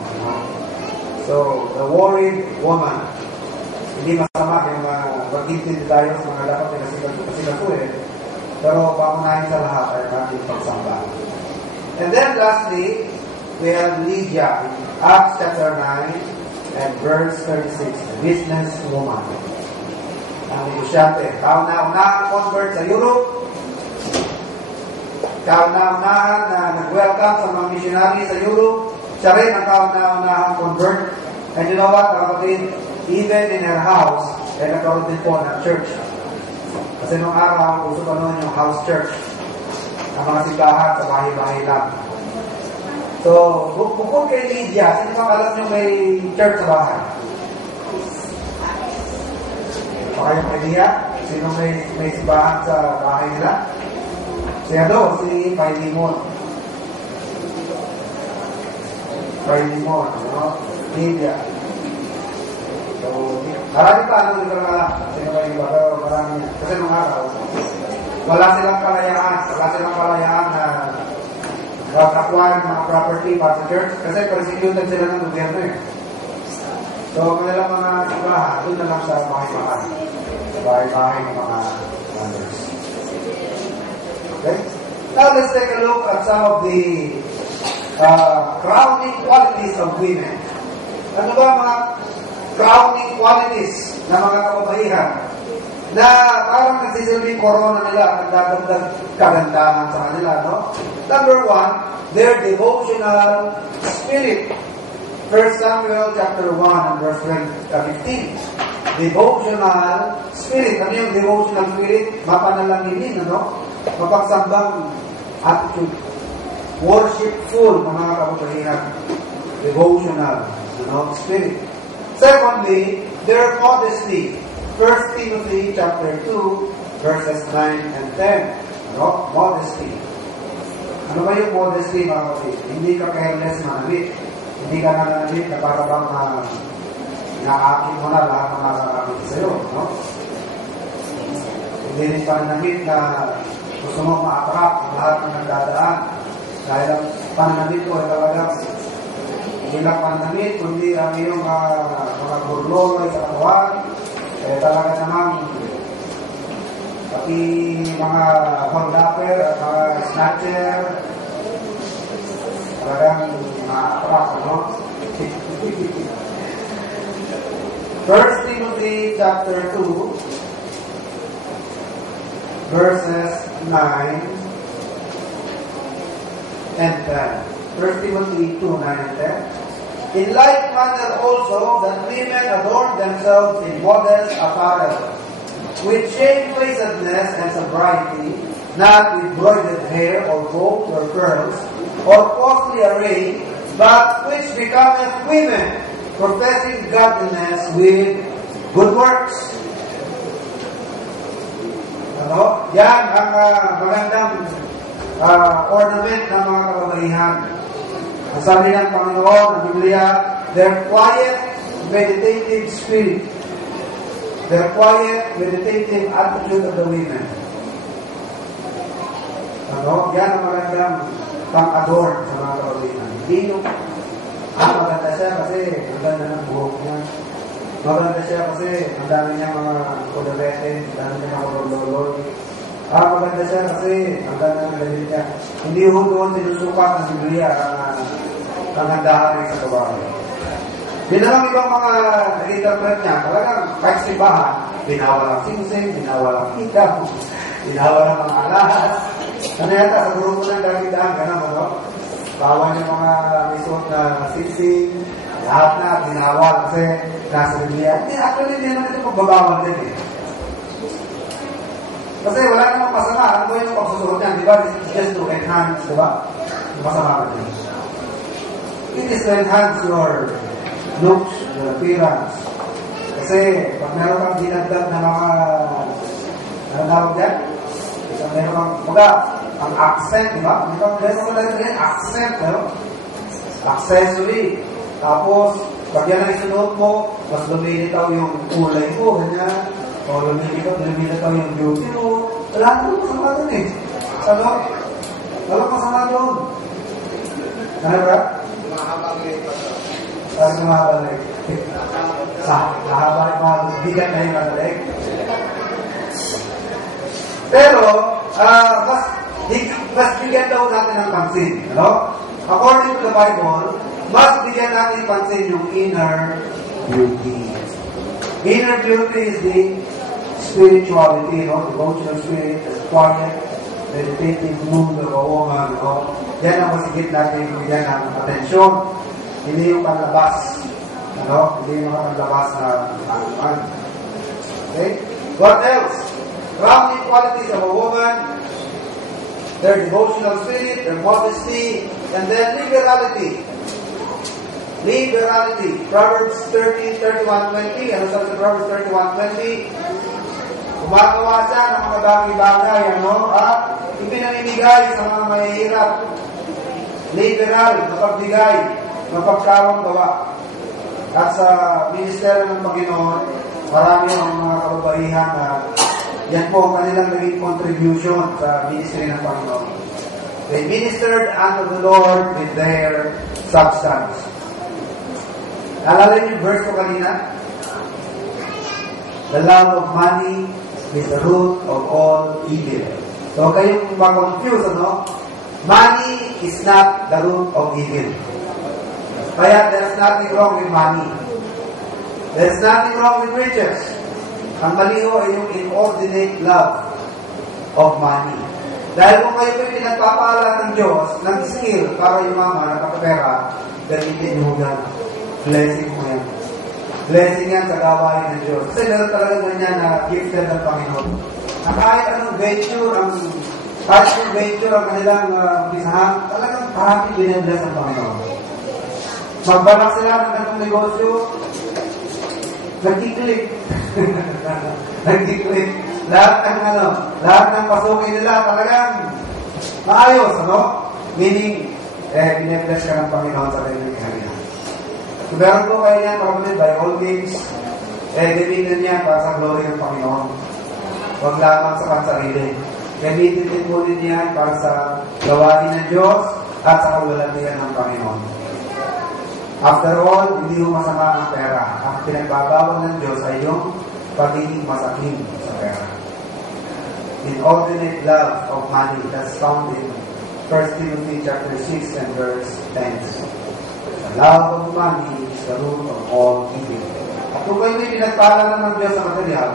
So, the worried woman. Hindi masama yung magintindi tayo sa mga dapat pinasigakuin. Pero pangunahin sa lahat ay natin pagsamba. And then lastly, we have Lydia in Acts chapter 9 and verse 36, the business woman. Ang negosyante. Kauna-unahan convert sa Europe. Kauna-unahan na nag-welcome sa mga missionary sa Europe. Siya rin ang kauna-unahan convert. And you know what, kapatid? Even in her house, ay nagkaroon din po ng church. Kasi nung araw, gusto pa noon yung house church. Ang mga simbahan sa bahay-bahay lang. So, bukod kay Lydia, sino bang alam nyo may church sa bahay? O kayong kay Lydia? Sino may simbahan sa bahay nila? Siya doon, si Pailimon. Pailimon, no? Lydia. So, marami pa, ano, hindi ko lang alam. Sino ba yung iba? Pero marami yan. Kasi nung araw, wala silang kalayaan na mag-acquire mga property para sa church. Kasi persecuted sila ng gobyerno eh. So, kanilang mga simbahan, doon na lang sa bahay-bahay. Sa bahay-bahay ng mga members. Okay? Now, let's take a look at some of the crowning qualities of women. Ano ba mga crowning qualities ng mga kababaihan na parang nagsisilbing corona nila at nagdadagdag kagandahan sa kanila, no? Number 1, their devotional spirit. 1 Samuel chapter 1 and verse 15. Devotional spirit. Ano yung devotional spirit? Mapanalanginin, ano? Mapagsambang attitude. Worshipful, mga kababaihan. Devotional, spirit. Secondly, their modesty. 1 Timothy chapter 2, verses 9 and 10. Modesty. Ano ba yung modesty, mga kapatid? Hindi ka careless manamit. Hindi ka nananamit na para bang naakit mo na lahat ng nakakamit sa'yo. No? Hindi rin pananamit na gusto mo ma-attract ang lahat ng nagdadaan. Dahil ang pananamit ko ay talagang hindi lang pananamit, kundi ang iyong mga burloloy sa katawan. Talaga namang pati mga hold-upper at mga snatcher talagang ma-attract, no? 1 Timothy chapter 2 verses 9 and 10. 1 Timothy 2, 9 and 10. In like manner also that women adorn themselves in modest apparel, with shamefacedness and sobriety, not with broidered hair or gold or pearls, or costly array, but which becometh women, professing godliness with good works. Yan ang magandang ornament ng mga kababaihan. Ang sabi ng Panginoon, ng Biblia, their quiet, meditative spirit. Their quiet, meditative attitude of the women. Yan ang magandang pang-adorn sa mga kababaihan. Hindi yung, maganda siya kasi ang ganda ng buhok niya. Maganda siya kasi ang dami niya mga kudabetin, ang dami niya mga loloy. Maganda siya kasi ang ganda ng galit niya. Hindi ho doon sinusukat ng Biblia ang handahan rin sa kabahay. Binalang ibang mga nag-interpret niya, talagang kahit simbahan, binawalang singsing, binawalang ikam, binawalang mga alahas. Ano yata, sa grupo ng Davidaan, gano'n, ano? Bawa niya mga misot na singsing, lahat na binawal kasi nasa Biblia. Actually, hindi naman ito pagbabawal din eh. Kasi wala namang masama. Ano ba yung pagsusunod niyan? Di ba? It's just to enhance, di ba? Masama ka din. It is to enhance your looks, your appearance. Kasi pag meron kang dinagdag na mga tawag dyan? Meron kang, ang accent, di ba? Meron ka lang accent, no? Accessory. Tapos, pag yan ang isunod mo, mas lumilitaw yung kulay mo, ganyan. O lumilitaw yung beauty mo. Wala naman masama doon eh. Wala masama doon. Ano ba? Mahabang ito. Parang mahabang ito. sa haba ng bigat na yung nadalig. Pero, mas bigyan daw natin ng pansin. Ano? According to the Bible, mas bigyan natin pansin yung inner beauty. Inner beauty is the spirituality, devotional spirit, the quiet, meditative mood of a woman. Yan ang masigit natin bigyan ng atensyon. Hindi yung panlabas. Hindi yung panlabas na ano. Okay? What else? Crowning qualities of a woman, their devotional spirit, their modesty, and then liberality. Liberality. Proverbs 30:31-20. Ano sabi sa Proverbs 31:20? Gumagawa siya ng mga bagay-bagay, at ipinamimigay sa mga mahihirap. Liberal, mapagbigay, mapagkawang gawa. At sa ministeryo ng Panginoon, marami ang mga kababaihan na yan po ang kanilang naging contribution sa ministry ng Panginoon. They ministered unto the Lord with their substance. Alala niyo yung verse ko kanina? The love of money is the root of all evil. So, kayong ma-confuse, Money is not the root of evil. Kaya, there's nothing wrong with money. There's nothing wrong with riches. Ang mali ho ay yung inordinate love of money. Dahil kung kayo po'y pinagpapala ng Diyos, ng skill para yumaman at kapera, gamitin nyo yan. Blessing mo yan. Blessing yan sa gawain ng Diyos. Kasi meron talaga ganyan na gifted ng Panginoon. Na kahit anong venture ang kanilang umpisahan, talagang parang binabless ang Panginoon. Magbalak sila ng ganong negosyo, nagkiklik. Nagkiklik. Lahat ng pasukin nila talagang maayos, Meaning, binabless ka ng Panginoon sa kanilang kanilang. So, meron po kayo yan, kapatid, by all means, gamitin niya para sa glory ng Panginoon. Huwag lamang sa pansarili. Gamitin din po din yan para sa gawain ng Diyos at sa kaluwalhatian ng Panginoon. After all, hindi yung masama ang pera. Ang pinagbabawal ng Diyos ay yung pagiging masakin sa pera. Inordinate love of money, that's found in 1 Timothy chapter 6 and verse 10. The love of money is the root of all evil. At kung kayo may pinagpala ng Diyos sa material,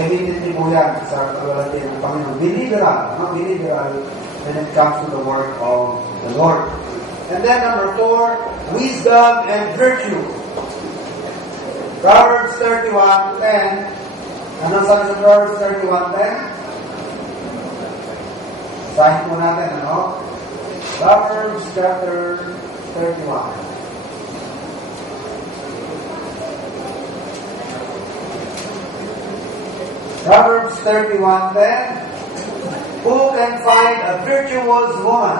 gamitin niyo po yan sa kaluwalhatian ng Panginoon. Be liberal when it comes to the work of the Lord. And then number 4, wisdom and virtue. Proverbs 31:10. Anong sabi sa Proverbs 31:10? Sahin po natin, Proverbs chapter 31. Proverbs 31:10. Who can find a virtuous woman?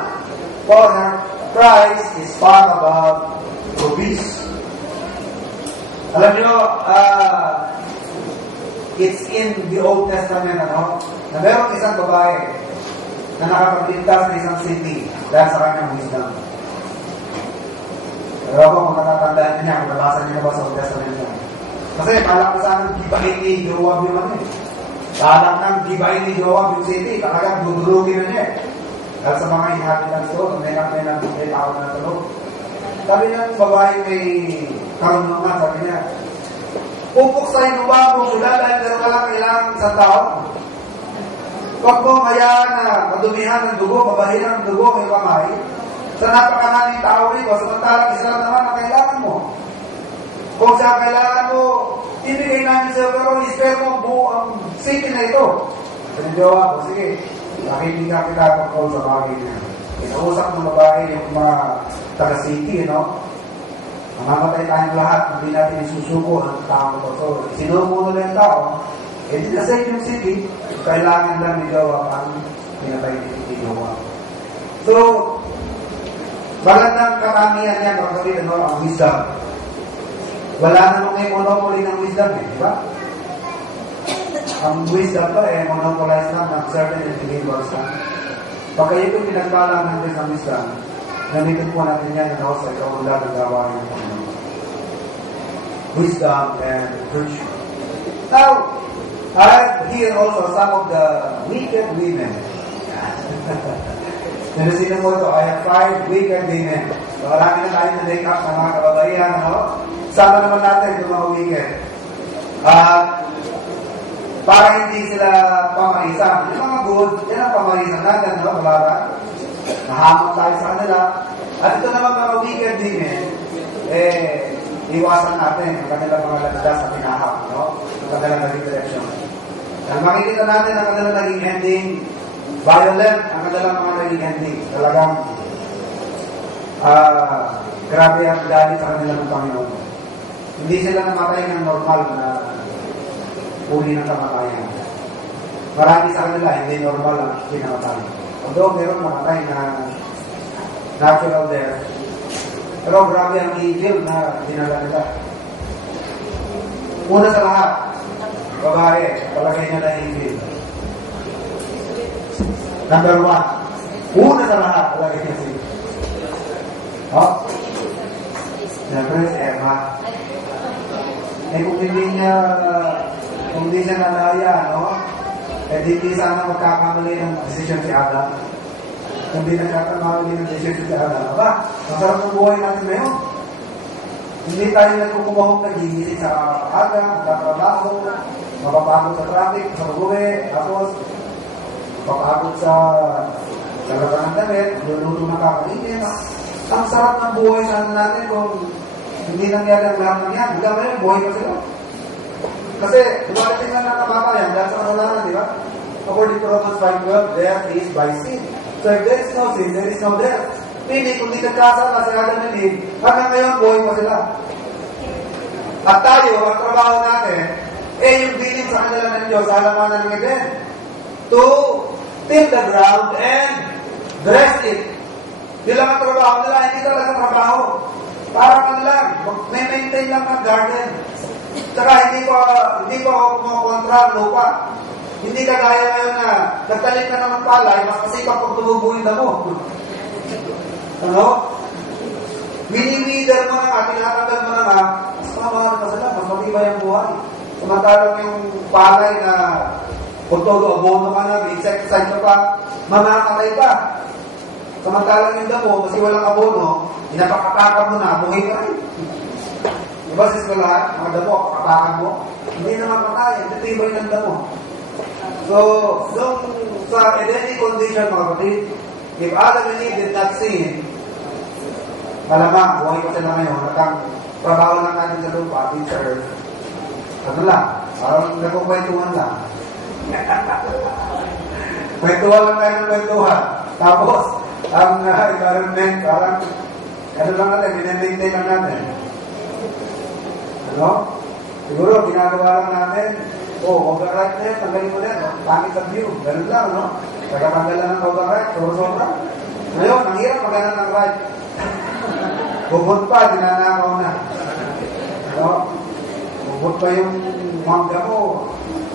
For her price is far above rubies. Alam nyo, it's in the Old Testament, na merong isang babae na nakapagpintas sa isang city dahil sa kanyang wisdom. Pero ako, kung natatandaan niya, kung nabasa niya na ba sa Old Testament niya. Kasi palak na sana gibain ni Joab yung Palak ng gibain ni Joab yung city, talagang dudulugin na niya. Dahil sa mga inhabitants doon, may tao na sa loob. Sabi ng babae may karunungan, sabi niya, pupuksahin mo ba kung sila dahil meron ka lang kailangan sa tao? Huwag mo hayaan na madumihan ng dugo, mabahiran ng dugo, may kamay. Sa napakaraming tao rito, samantalang isa lang naman ang kailangan mo. Kung sa kailangan mo, ibigay namin sa pero i-spare mo ang city na ito. Sabi ko, sige, nakikinig kita pag-call sa bagay niya. Inausap ng babae yung mga taga-city, mamamatay tayong lahat, hindi natin isusuko ang tao ito. So, sinuko nila yung tao, di na sa yung city, kailangan lang ni Joab ang pinatay ni Joab. So, magandang karamihan yan, kapatid, ang wisdom. Wala namang may monopoly ng wisdom, di ba? Ang wisdom pa, monopolize lang ng certain individuals lang. Pag kayo kung pinagpala ng Diyos ng wisdom, gamitin po natin yan sa ikaw ulan ng gawain ng Panginoon. wisdom and virtue. Now, I hear also some of the wicked women. Sino mo ito? I have 5 wicked women. So, marami na tayo na take up sa mga kababaihan. Ano? Sama naman natin yung mga wicked. Para hindi sila pamarisan. Yung mga good, yan ang pamarisan natin. No? Nahamot tayo sa kanila. At ito naman mga wicked women, iwasan natin ang kanilang mga landas sa pinahap. No? Ang kanilang naging direction. Ang makikita natin ang kanilang naging ending, violent ang kanilang mga naging ending. Talagang grabe ang galit sa kanila ng Panginoon. Hindi sila namatay ng normal na uri ng kamatayan. Marami sa kanila, hindi normal ang pinamatay. Although meron namatay na natural death, pero grabe ang evil na dinala nila. Una sa lahat, babae, palagay niya na evil. Number 1, una sa lahat, palagay niya si siyempre si Eva. Kung hindi siya nalaya, no? Di sana magkakamali ng desisyon si Adam. Kung di nagkakamali ng desisyon si Adam, masarap ng buhay natin ngayon. Hindi tayo nagkukumahog nag-iisip sa aga, magkatrabaho, mapapagod sa traffic, sa pag-uwi, tapos mapapagod sa talaga ng damit, luluto ng kakainin. Ang sarap ng buhay sa natin kung hindi nangyari ang lahat ng yan. Hanggang ngayon, buhay pa sila. Kasi, dumarating na ng kamatayan dahil sa kasalanan, di ba? According to Romans 5:12, death is by sin. So if there is no sin, there is no death. Meaning, kung di nagkasala si Adam and Eve, hanggang ngayon, buhay pa sila. At tayo, ang trabaho natin, yung bilin sa kanila ng Diyos, alamanan ng Eden, to till the ground and dress it. Yun lang ang trabaho nila, hindi talaga trabaho. Parang ano lang, may maintain lang ng garden. Saka hindi ko ako kumokontra ang lupa. Hindi kagaya ngayon na nagtalit na naman palay, mas masipag pag tumubo yung damo. Ano? Wini-wither mo na nga, tinatanggal mo na nga, mas mamahal pa sila, mas matibay ang buhay. Samantalang yung palay na kung todo abono ka na, insecticide ka pa, mamamatay ka. Samantalang yung damo, kasi walang abono, inapakapakan mo na, buhay ka rin. Diba sa eskwelahan, mga damo, pakapakan mo, hindi naman patay, hindi tibay ng damo. So, sa Edenic condition, mga kapatid, if Adam and Eve did not sin, malamang, buhay pa sila ngayon, at ang trabaho lang natin sa lupa, sa earth, ano lang, parang nagkukwentuhan lang. Kwentuhan lang tayo ng kwentuhan. Tapos, ang environment, parang, ano lang natin, minamaintain lang natin. Ano? Siguro, ginagawa lang natin, override na yan, tanggalin mo na yan, pangit sa view, ganun lang, no? Pagkatanggal lang ng override, sobra. Ngayon, ang hirap maghanap ng right. Bubot pa, dinanakaw na. Ano? Bubot pa yung mangga mo,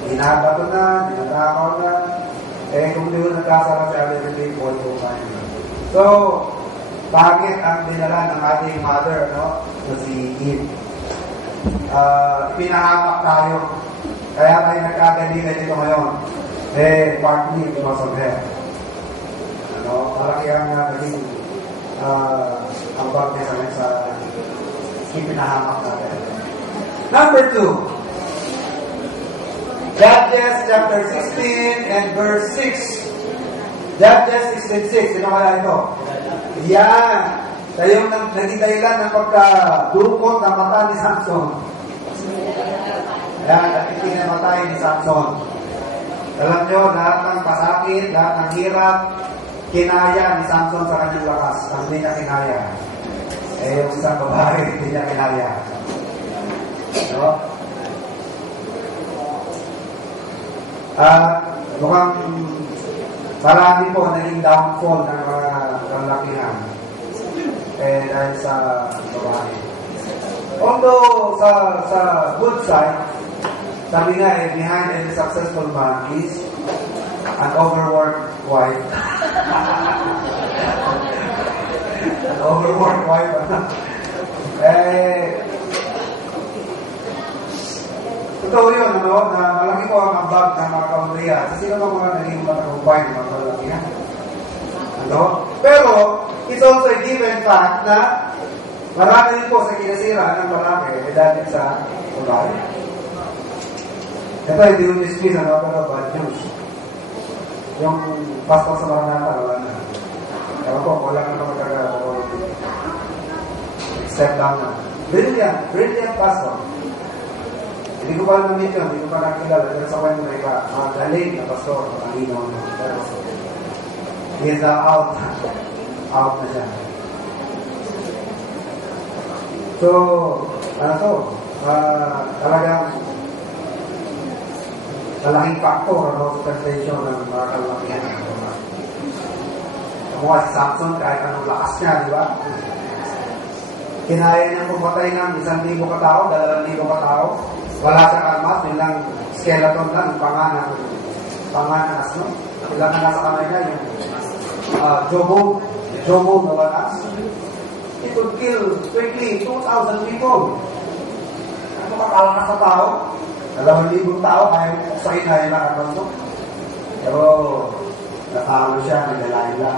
hinabato na, dinanakaw na. Kung di mo nagkasala sa everyday, buhay po kayo. So, bakit ang dinala ng ating mother, no? So, si Eve. Pinahamak tayo. Kaya tayo nagkagalingan dito ngayon. Partly because of her. Ano? Malaki ang naging ang bagay sa pinahamak natin. Number 2. Judges chapter 16 and verse 6. Judges 16:6. Sino kaya ito? Yan. Siya yung naging dahilan ng pagkadukot ng mata ni Samson. Yan, at ipinamatay ni Samson. Alam nyo, lahat ng pasakit, lahat ng hirap, kinaya ni Samson sa kanyang lakas. Ang hindi niya kinaya. Yung isang babae, hindi niya kinaya. No? Mukhang marami po naging downfall ng mga kalakihan dahil sa babae. Although sa good side, sabi nga behind any successful man is an overworked wife. An overworked wife. Totoo yun, ano, na malaki po ang ambag ng mga kaunriya. Sa sino ba mga naging matagumpay ng mga kalalakihan? Ano? Pero, it's also a given fact na marami rin po sa kinasira ng marami dahil sa ugali. Ito, hindi yung dismiss, ano, pero bad news. Yung pastor sa Maranatha, wala na. Ewan ko, wala na magkakaroon. Except lang na. Brilliant pastor. Hindi ko pa namin yun, hindi ko pa nakilala. Pero sa kwento na iba, magaling na pastor, makalinaw na. Pero, he is out. Out na siya. So, ano to? Talagang malaking factor ano, sa temptation ng mga kalalakihan. Kumuha si Samson kahit anong lakas niya, di ba? Kinaya niyang pumatay ng 1,000 katao, 2,000 katao. Wala sa armas, yun lang skeleton lang, panganas, no? Ilang na nasa kamay niya, yung Jobo na wanas. It would kill quickly 2,000 people. Ano makakalakas sa tao? 2,000 tao, kaya sakit na yun nakakal to. Pero, natalo siya, naglalayla.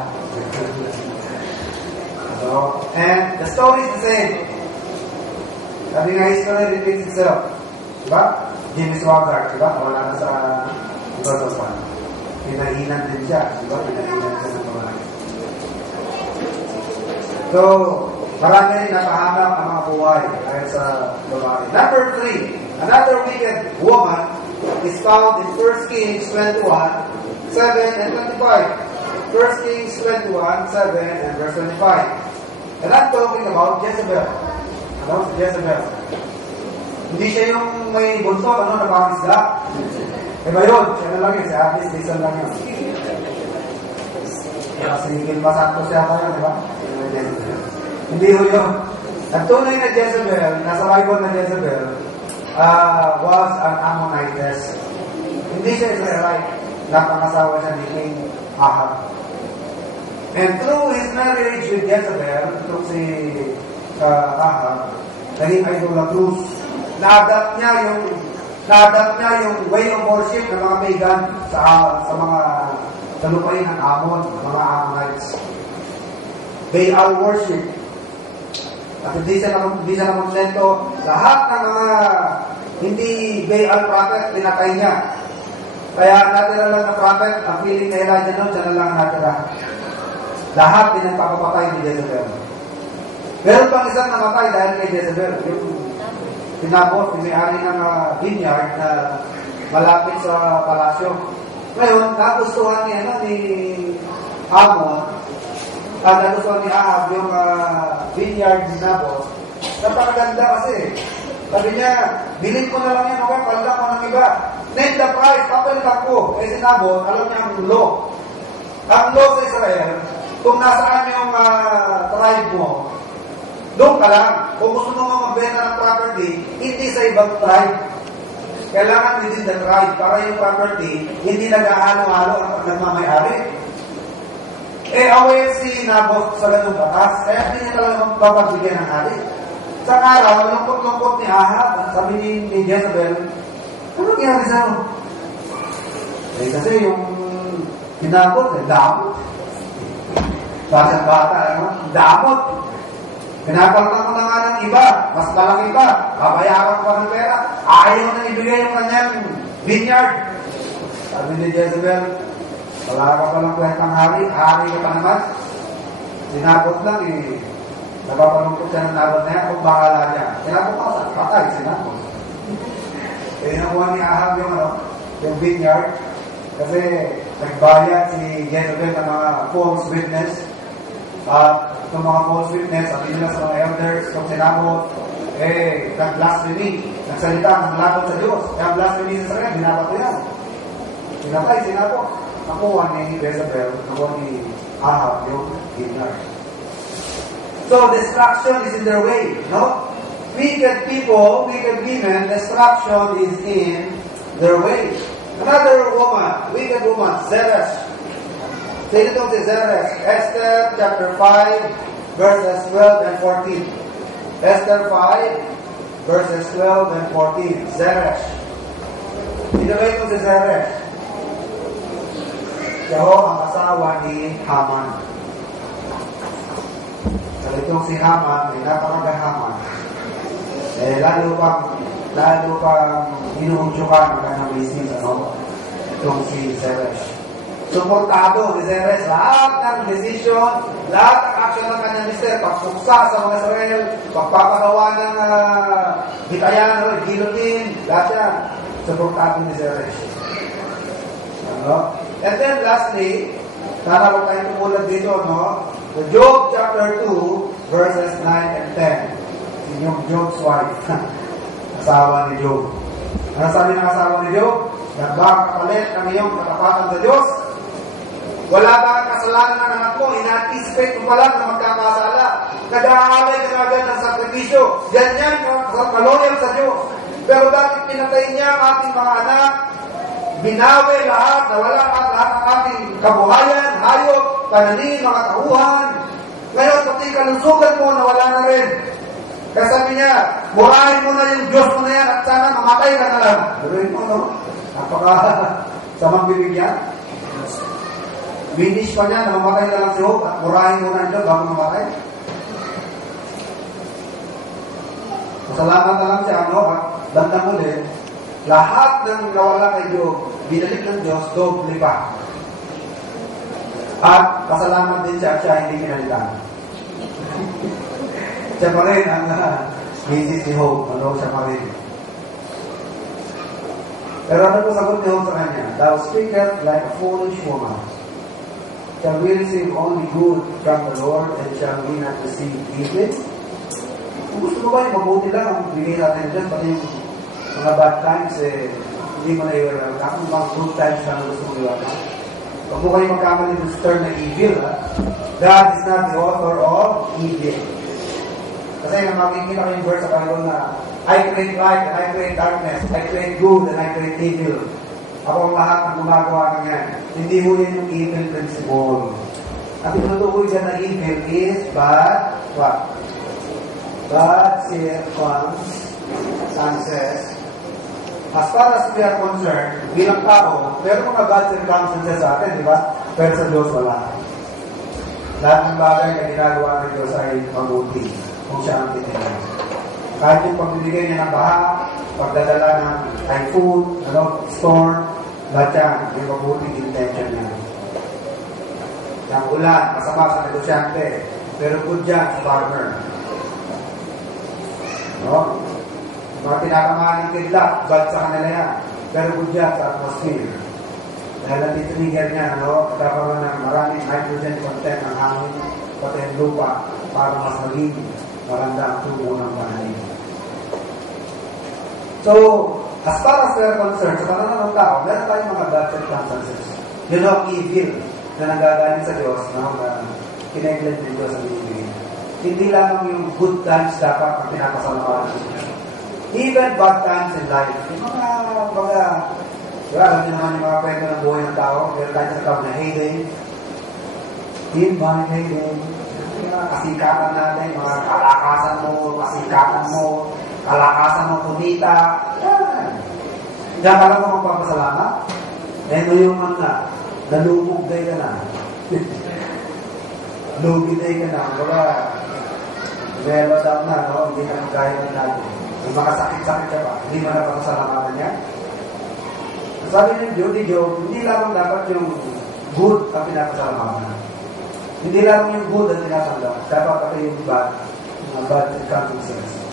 So, and the story is the same. Sabi nga, history repeats itself. Diba? James Wagard, diba? Wala na sa iba pa. Pinahinan din siya. Diba? Pinahinan siya ng mga. So, marami rin nakahanap ang mga buhay dahil sa babae. Number 3, another wicked woman is found in 1 Kings 21, 7 and 25. 1 Kings 21, 7 and verse 25. And I'm talking about Jezebel. Ano? Jezebel. Hindi siya yung may bunso, ano, na pangisda. Iba yun. Siya na lang yun. Siya at least, lisan lang yun. Sinigil masanto siya tayo, di ba? Hindi yun. Ang tunay na Jezebel, nasa Bible na Jezebel, was an Ammonitess. Hindi siya Israelite. Napangasawa siya ni King Ahab. And through his marriage with Jezebel, through si Ahab, naging idolatrous. Na-adapt niya yung way of worship ng mga pagan sa mga salupain ng Ammon, mga Ammonites. Baal worship. At hindi siya na kontento. Lahat ng mga hindi Baal prophet, pinatay niya. Kaya natira lang na prophet, ang feeling na Elijah noon, siya na lang natira. Lahat din ang papapatay ni Jezebel. Meron pang isang namatay dahil kay Jezebel. Yung tinapos, may-ari ng vineyard na malapit sa palasyo. Ngayon, nagustuhan niya ni Ammon, nagustuhan ni Ahab yung vineyard ni Nabot. Napakaganda kasi. Sabi niya, bilhin ko na lang yan, okay, palda ko ng iba. Name the price, papalitan ko. Eh si Nabot, alam niya ang law. Ang law sa Israel, kung nasaan yung tribe mo, doon ka lang. Kung gusto mo magbenta ng property, hindi sa ibang tribe. Kailangan within the tribe para yung property hindi nag-ahalo-halo ang nagmamayari. Eh, aware si Nabot sa ganung batas, kaya hindi niya talaga mapagbigyan ng hari. Sa araw, lungkot-lungkot ni Ahab, sabi ni Jezebel, ano nangyari sa'yo? Eh, kasi yung Nabot, damot. Basang bata, damot. Pinapalta mo na nga ng iba, mas malaki pa, babayaran pa ng pera, ayaw na ibigay yung kanyang vineyard. Sabi ni Jezebel, wala ka palang kwentang hari ka pa naman. Sinabot lang eh, napapalungkot siya ng nabot na yan, kung bahala niya. Kinabukasan, patay, sinabot. Eh, nakuha ni Ahab yung vineyard, kasi nagbayad si Jezebel ng mga false witness. At itong mga false witness, sabi nila sa mga elders, itong sinabot, nag-blasphemy, nagsalita ng laban sa Diyos. Kaya blasphemy sa Israel, binabat nila. Pinatay, sinabot. Nakuha ni Jezebel, nakuha ni Ahab yung vineyard. So, destruction is in their way, no? Wicked people, wicked women, destruction is in their way. Another woman, wicked woman, Zeresh. Say it to Zeresh. Esther chapter 5, verses 12 and 14. Esther 5, verses 12 and 14. Zeresh. Sino ba ito si Zeresh? Siya ho ang asawa ni Haman. So itong si Haman, may napakagahaman. Lalo pang inuudyukan ang kanyang business, itong si Zeresh. Suportado ni Zeresh lahat ng decision, lahat ng action ng kanyang mister, pagsuksa sa mga Israel, pagpapagawa ng hitayan, guillotine, lahat yan. Suportado ni Zeresh. And then lastly, nanalo tayo tumulad dito, The Job chapter 2, verses 9 and 10. Yung Job's wife, asawa ni Job. Ano sabi ng asawa ni Job? Nagkakapalit ang iyong katapatan sa Diyos. Wala ba ang kasalanan ng anak mo? Ina-anticipate mo pala na magkakasala. Nag-aalay ka agad ng sakripisyo. Ganyan ka-loyal sa Diyos. Pero dahil pinatay niya ang ating mga anak, binawi lahat, nawala at lahat ng ating kabuhayan, hayop, pananin, mga tauhan. Ngayon, pati kalusugan mo, nawala na rin. Kaya sabi niya, burahin mo na yung Diyos mo na yan at sana mamatay ka na lang. Burahin mo, samang bibigyan. Finish pa niya na mamatay na lang si Job at burahin mo na yung Diyos bago mamatay. Masalamat na lang siya, at bandang muli, lahat ng nawala kay Job, binalik ng Diyos, doble pa. At pasalamat din siya hindi pinalitan. Siya pa rin ang misis ni Job. Siya pa rin. Pero ano po sagot ni Job sa kanya? Thou speakest like a foolish woman. Shall we receive only good from the Lord and shall we not receive evil? Kung gusto mo ba yung mabuti lang ang bigay natin dyan, pati yung mga bad times, hindi mo na i-welcome. Kung mga good times lang gusto mo i-welcome. Huwag mo kayo magkamali ng term na evil, God is not the author of evil. Kasi nang makikita ko yung verse sa Bible na I create light and I create darkness, I create good and I create evil. Ako ang lahat ng gumagawa ng yan. Hindi mo yan yung evil principle. At tinutukoy dyan na evil is bad, what? Bad circumstances. As far as we are concerned, bilang tao, meron mga bad circumstances sa atin, di ba? Pero sa Diyos wala. Lahat ng bagay na ginagawa ng Diyos ay mabuti kung siya ang tinilang. Kahit yung pagbibigay niya ng baha, pagdadala ng typhoon, storm, lahat yan, yung mabuting intention niya. Yung ulan, masama sa negosyante, pero good dyan sa farmer. Mga tinatamaan ng kidlat, bad sa kanila yan, pero good dyan sa atmosphere. Dahil natitrigger niya, nagkakaroon ng maraming hydrogen content ng hangin, pati ang lupa, para mas maging maganda ang tubo ng pananim. So, as far as we are concerned, sa pananaw ng tao, meron tayong mga bad circumstances. Yun ang evil na nanggagaling sa Diyos na kinailan ng Diyos sa binibigay. Hindi lamang yung good times dapat ang pinapasalamaan ng Diyos. Even bad times in life. Yung alam niyo naman yung mga kwento ng buhay ng tao, meron tayo sa tawag na heyday. In my heyday. Kasikatan natin, mga kalakasan mo, kasikatan mo, kalakasan mo, kunita. Yan. Diyan ka lang mo magpapasalamat. Ito yung mga nalumog day ka na. Lugi day ka na. Wala. Melo down na, hindi ka magkaya ng natin. May makasakit-sakit ka pa, hindi mo na papasalamatan niya. Sabi ni Job, hindi lamang dapat yung good ang pinapasalamatan. Hindi lamang yung good ang tinatanggap. Dapat pati yung bad circumstances.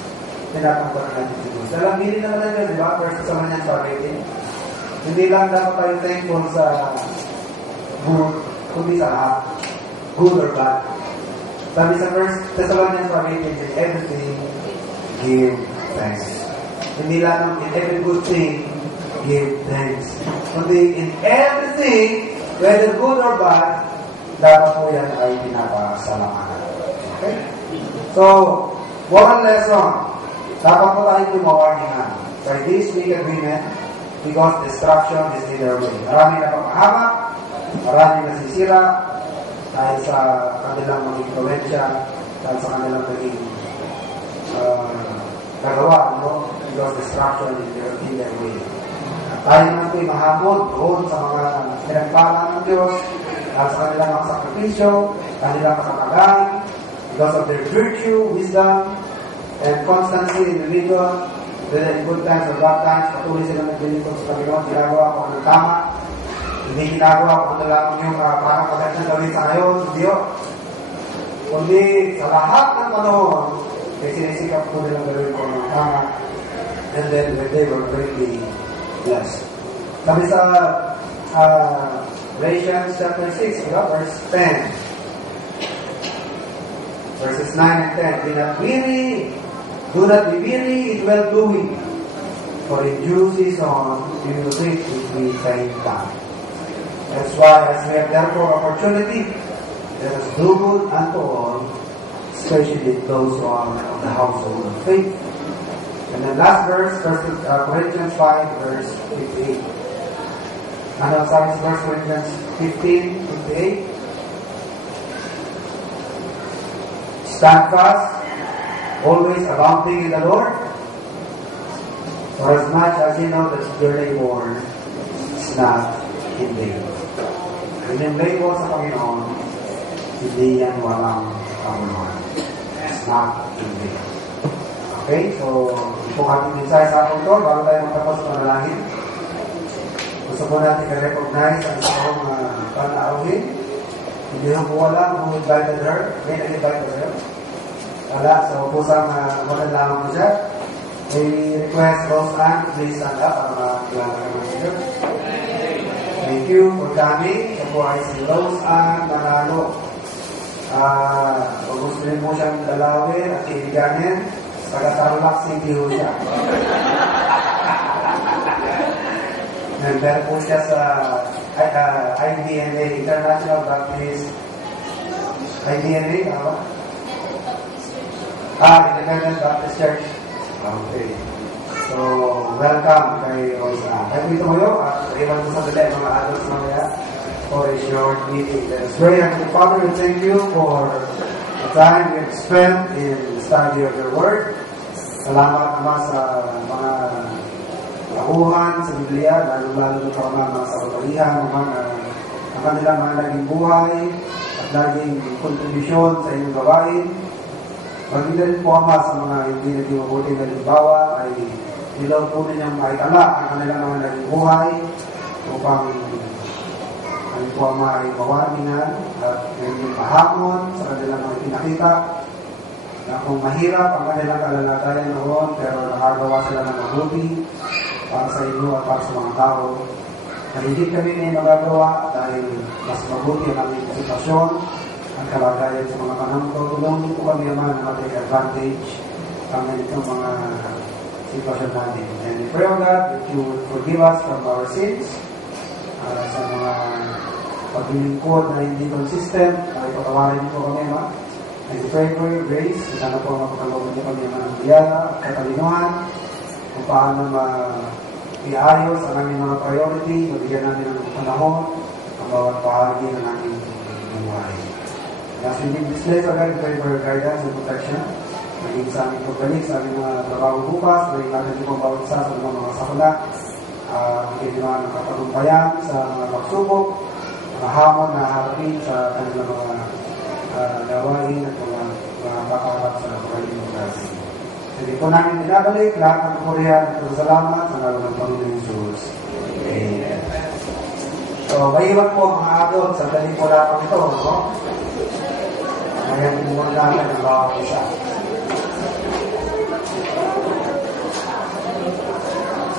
Tinatanggap natin si Diyos. Dalangin naman na yun, di ba? First sa Manyan Pag-18. Hindi lang dapat tayo thankful sa good, kundi sa lahat. Good or bad. Sabi sa First Thessalonians 5:18, everything give thanks. Hindi lang in every good thing, give thanks. Kundi in everything, whether good or bad, dapat po yan ay pinapasalamatan. Okay? So, one lesson. Dapat po tayo tumawarningan. By this week agreement, because destruction is in their way. Marami na pagkahamak, marami nasisira, dahil sa kanilang mga influensya, dahil sa kanilang naging nagawa, because destruction is in their way. tayo naman po'y mahabol doon sa mga pinagpala ng Diyos, sa kanilang mga sakripisyo, kanilang katatagan, because of their virtue, wisdom, and constancy in religion, whether in good times or bad times, patuloy silang naglilingkod sa Panginoon, ginagawa kung anong tama, hindi ginagawa kung ano lamang yung parang maganda gawin sa ngayon, hindi yun. Kundi sa lahat ng panahon, ay sinisikap po nilang gawin kung anong tama, and then when they were greatly blessed. Sabi sa Galatians chapter 6, verse 10, verses 9 and 10, do not be weary in well-doing, for in due season you will reap if we faint not. That's why, as we have therefore opportunity, let us do good unto all, especially those who are of the household of faith. And then last verse, Corinthians 5, verse 58. Ano sabi sa verse Corinthians 15, 58? Stand fast, always abounding in the Lord, for as much as you know that your labor is not in vain. And yung labor sa Panginoon, hindi yan walang kamunuan. It's not in vain. Okay, so ito ating mensahe sa akin ito, bago tayo matapos manalangin. Gusto po natin ka-recognize ang isang panauhin. Hindi lang po alam kung invited her. May nag-invite her. Wala, so pusang magandang mo siya. May request Rose Ann, please stand up para makilala ka ng siya. Thank you for coming. Ito po ay si Rose Ann Manalo. Kung gusto rin mo siyang dalawin at ibiganin, taga-Tarlac City ho siya. Member po siya sa IDNA, International Baptist. IDNA, ano? Independent Baptist Church. Okay. So, welcome kay Rosa. Kaya dito mo yun, at iwan mo sa dali mga adults mamaya for a short meeting. Let us pray. Heavenly Father, we thank you for the time we have spent in the study of your word. Salamat naman sa mga lahuhan sa Biblia, lalo-lalo pa mga sa kapalihan, ang kanilang mga naging buhay at naging kontribusyon sa inyong gawain. Maging din po ama sa mga hindi naging mabuting halimbawa ay ilaw po ninyang maitala ang kanilang mga naging buhay upang ang po ama ay mawaringan at naging pahamon sa kanilang mga pinakita na kung mahirap ang kanilang kalalagayan noon pero nakagawa sila ng mabuti para sa inyo at para sa mga tao na hindi kami na magagawa dahil mas mabuti ang aming sitwasyon ang kalagayan sa mga panahon ko. Tulungan po kami naman na mag-take advantage ang ganitong mga sitwasyon natin. And we pray, O God, that you would forgive us from our sins sa mga paglilingkod na hindi consistent. Patawarin po kami, Ma. And we pray for your grace. Sana po mapagkalooban niyo kami ng biyaya at katalinuhan kung paano iayos ang aming mga priority, mabigyan namin ng panahon ang bawat bahagi ng aming buhay. As we leave this place, again, pray for your guidance and protection. Maging sa aming pagbalik, sa aming mga trabaho bukas, maging natin yung bawat isa sa mga sakula, maging ng katagumpayan sa mga pagsubok, mga hamon na harapin sa kanilang mga gawain at mga pakaharap sa pagaling ng kasi. Hindi po namin pinabalik lahat ng Korean at salamat sa ngalan ng Panginoon Jesus. Amen. So, maiwan po mga adult sa daling po lapang ito, no? Ngayon, inuwan natin ang bawat isa.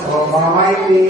So, mga mighty,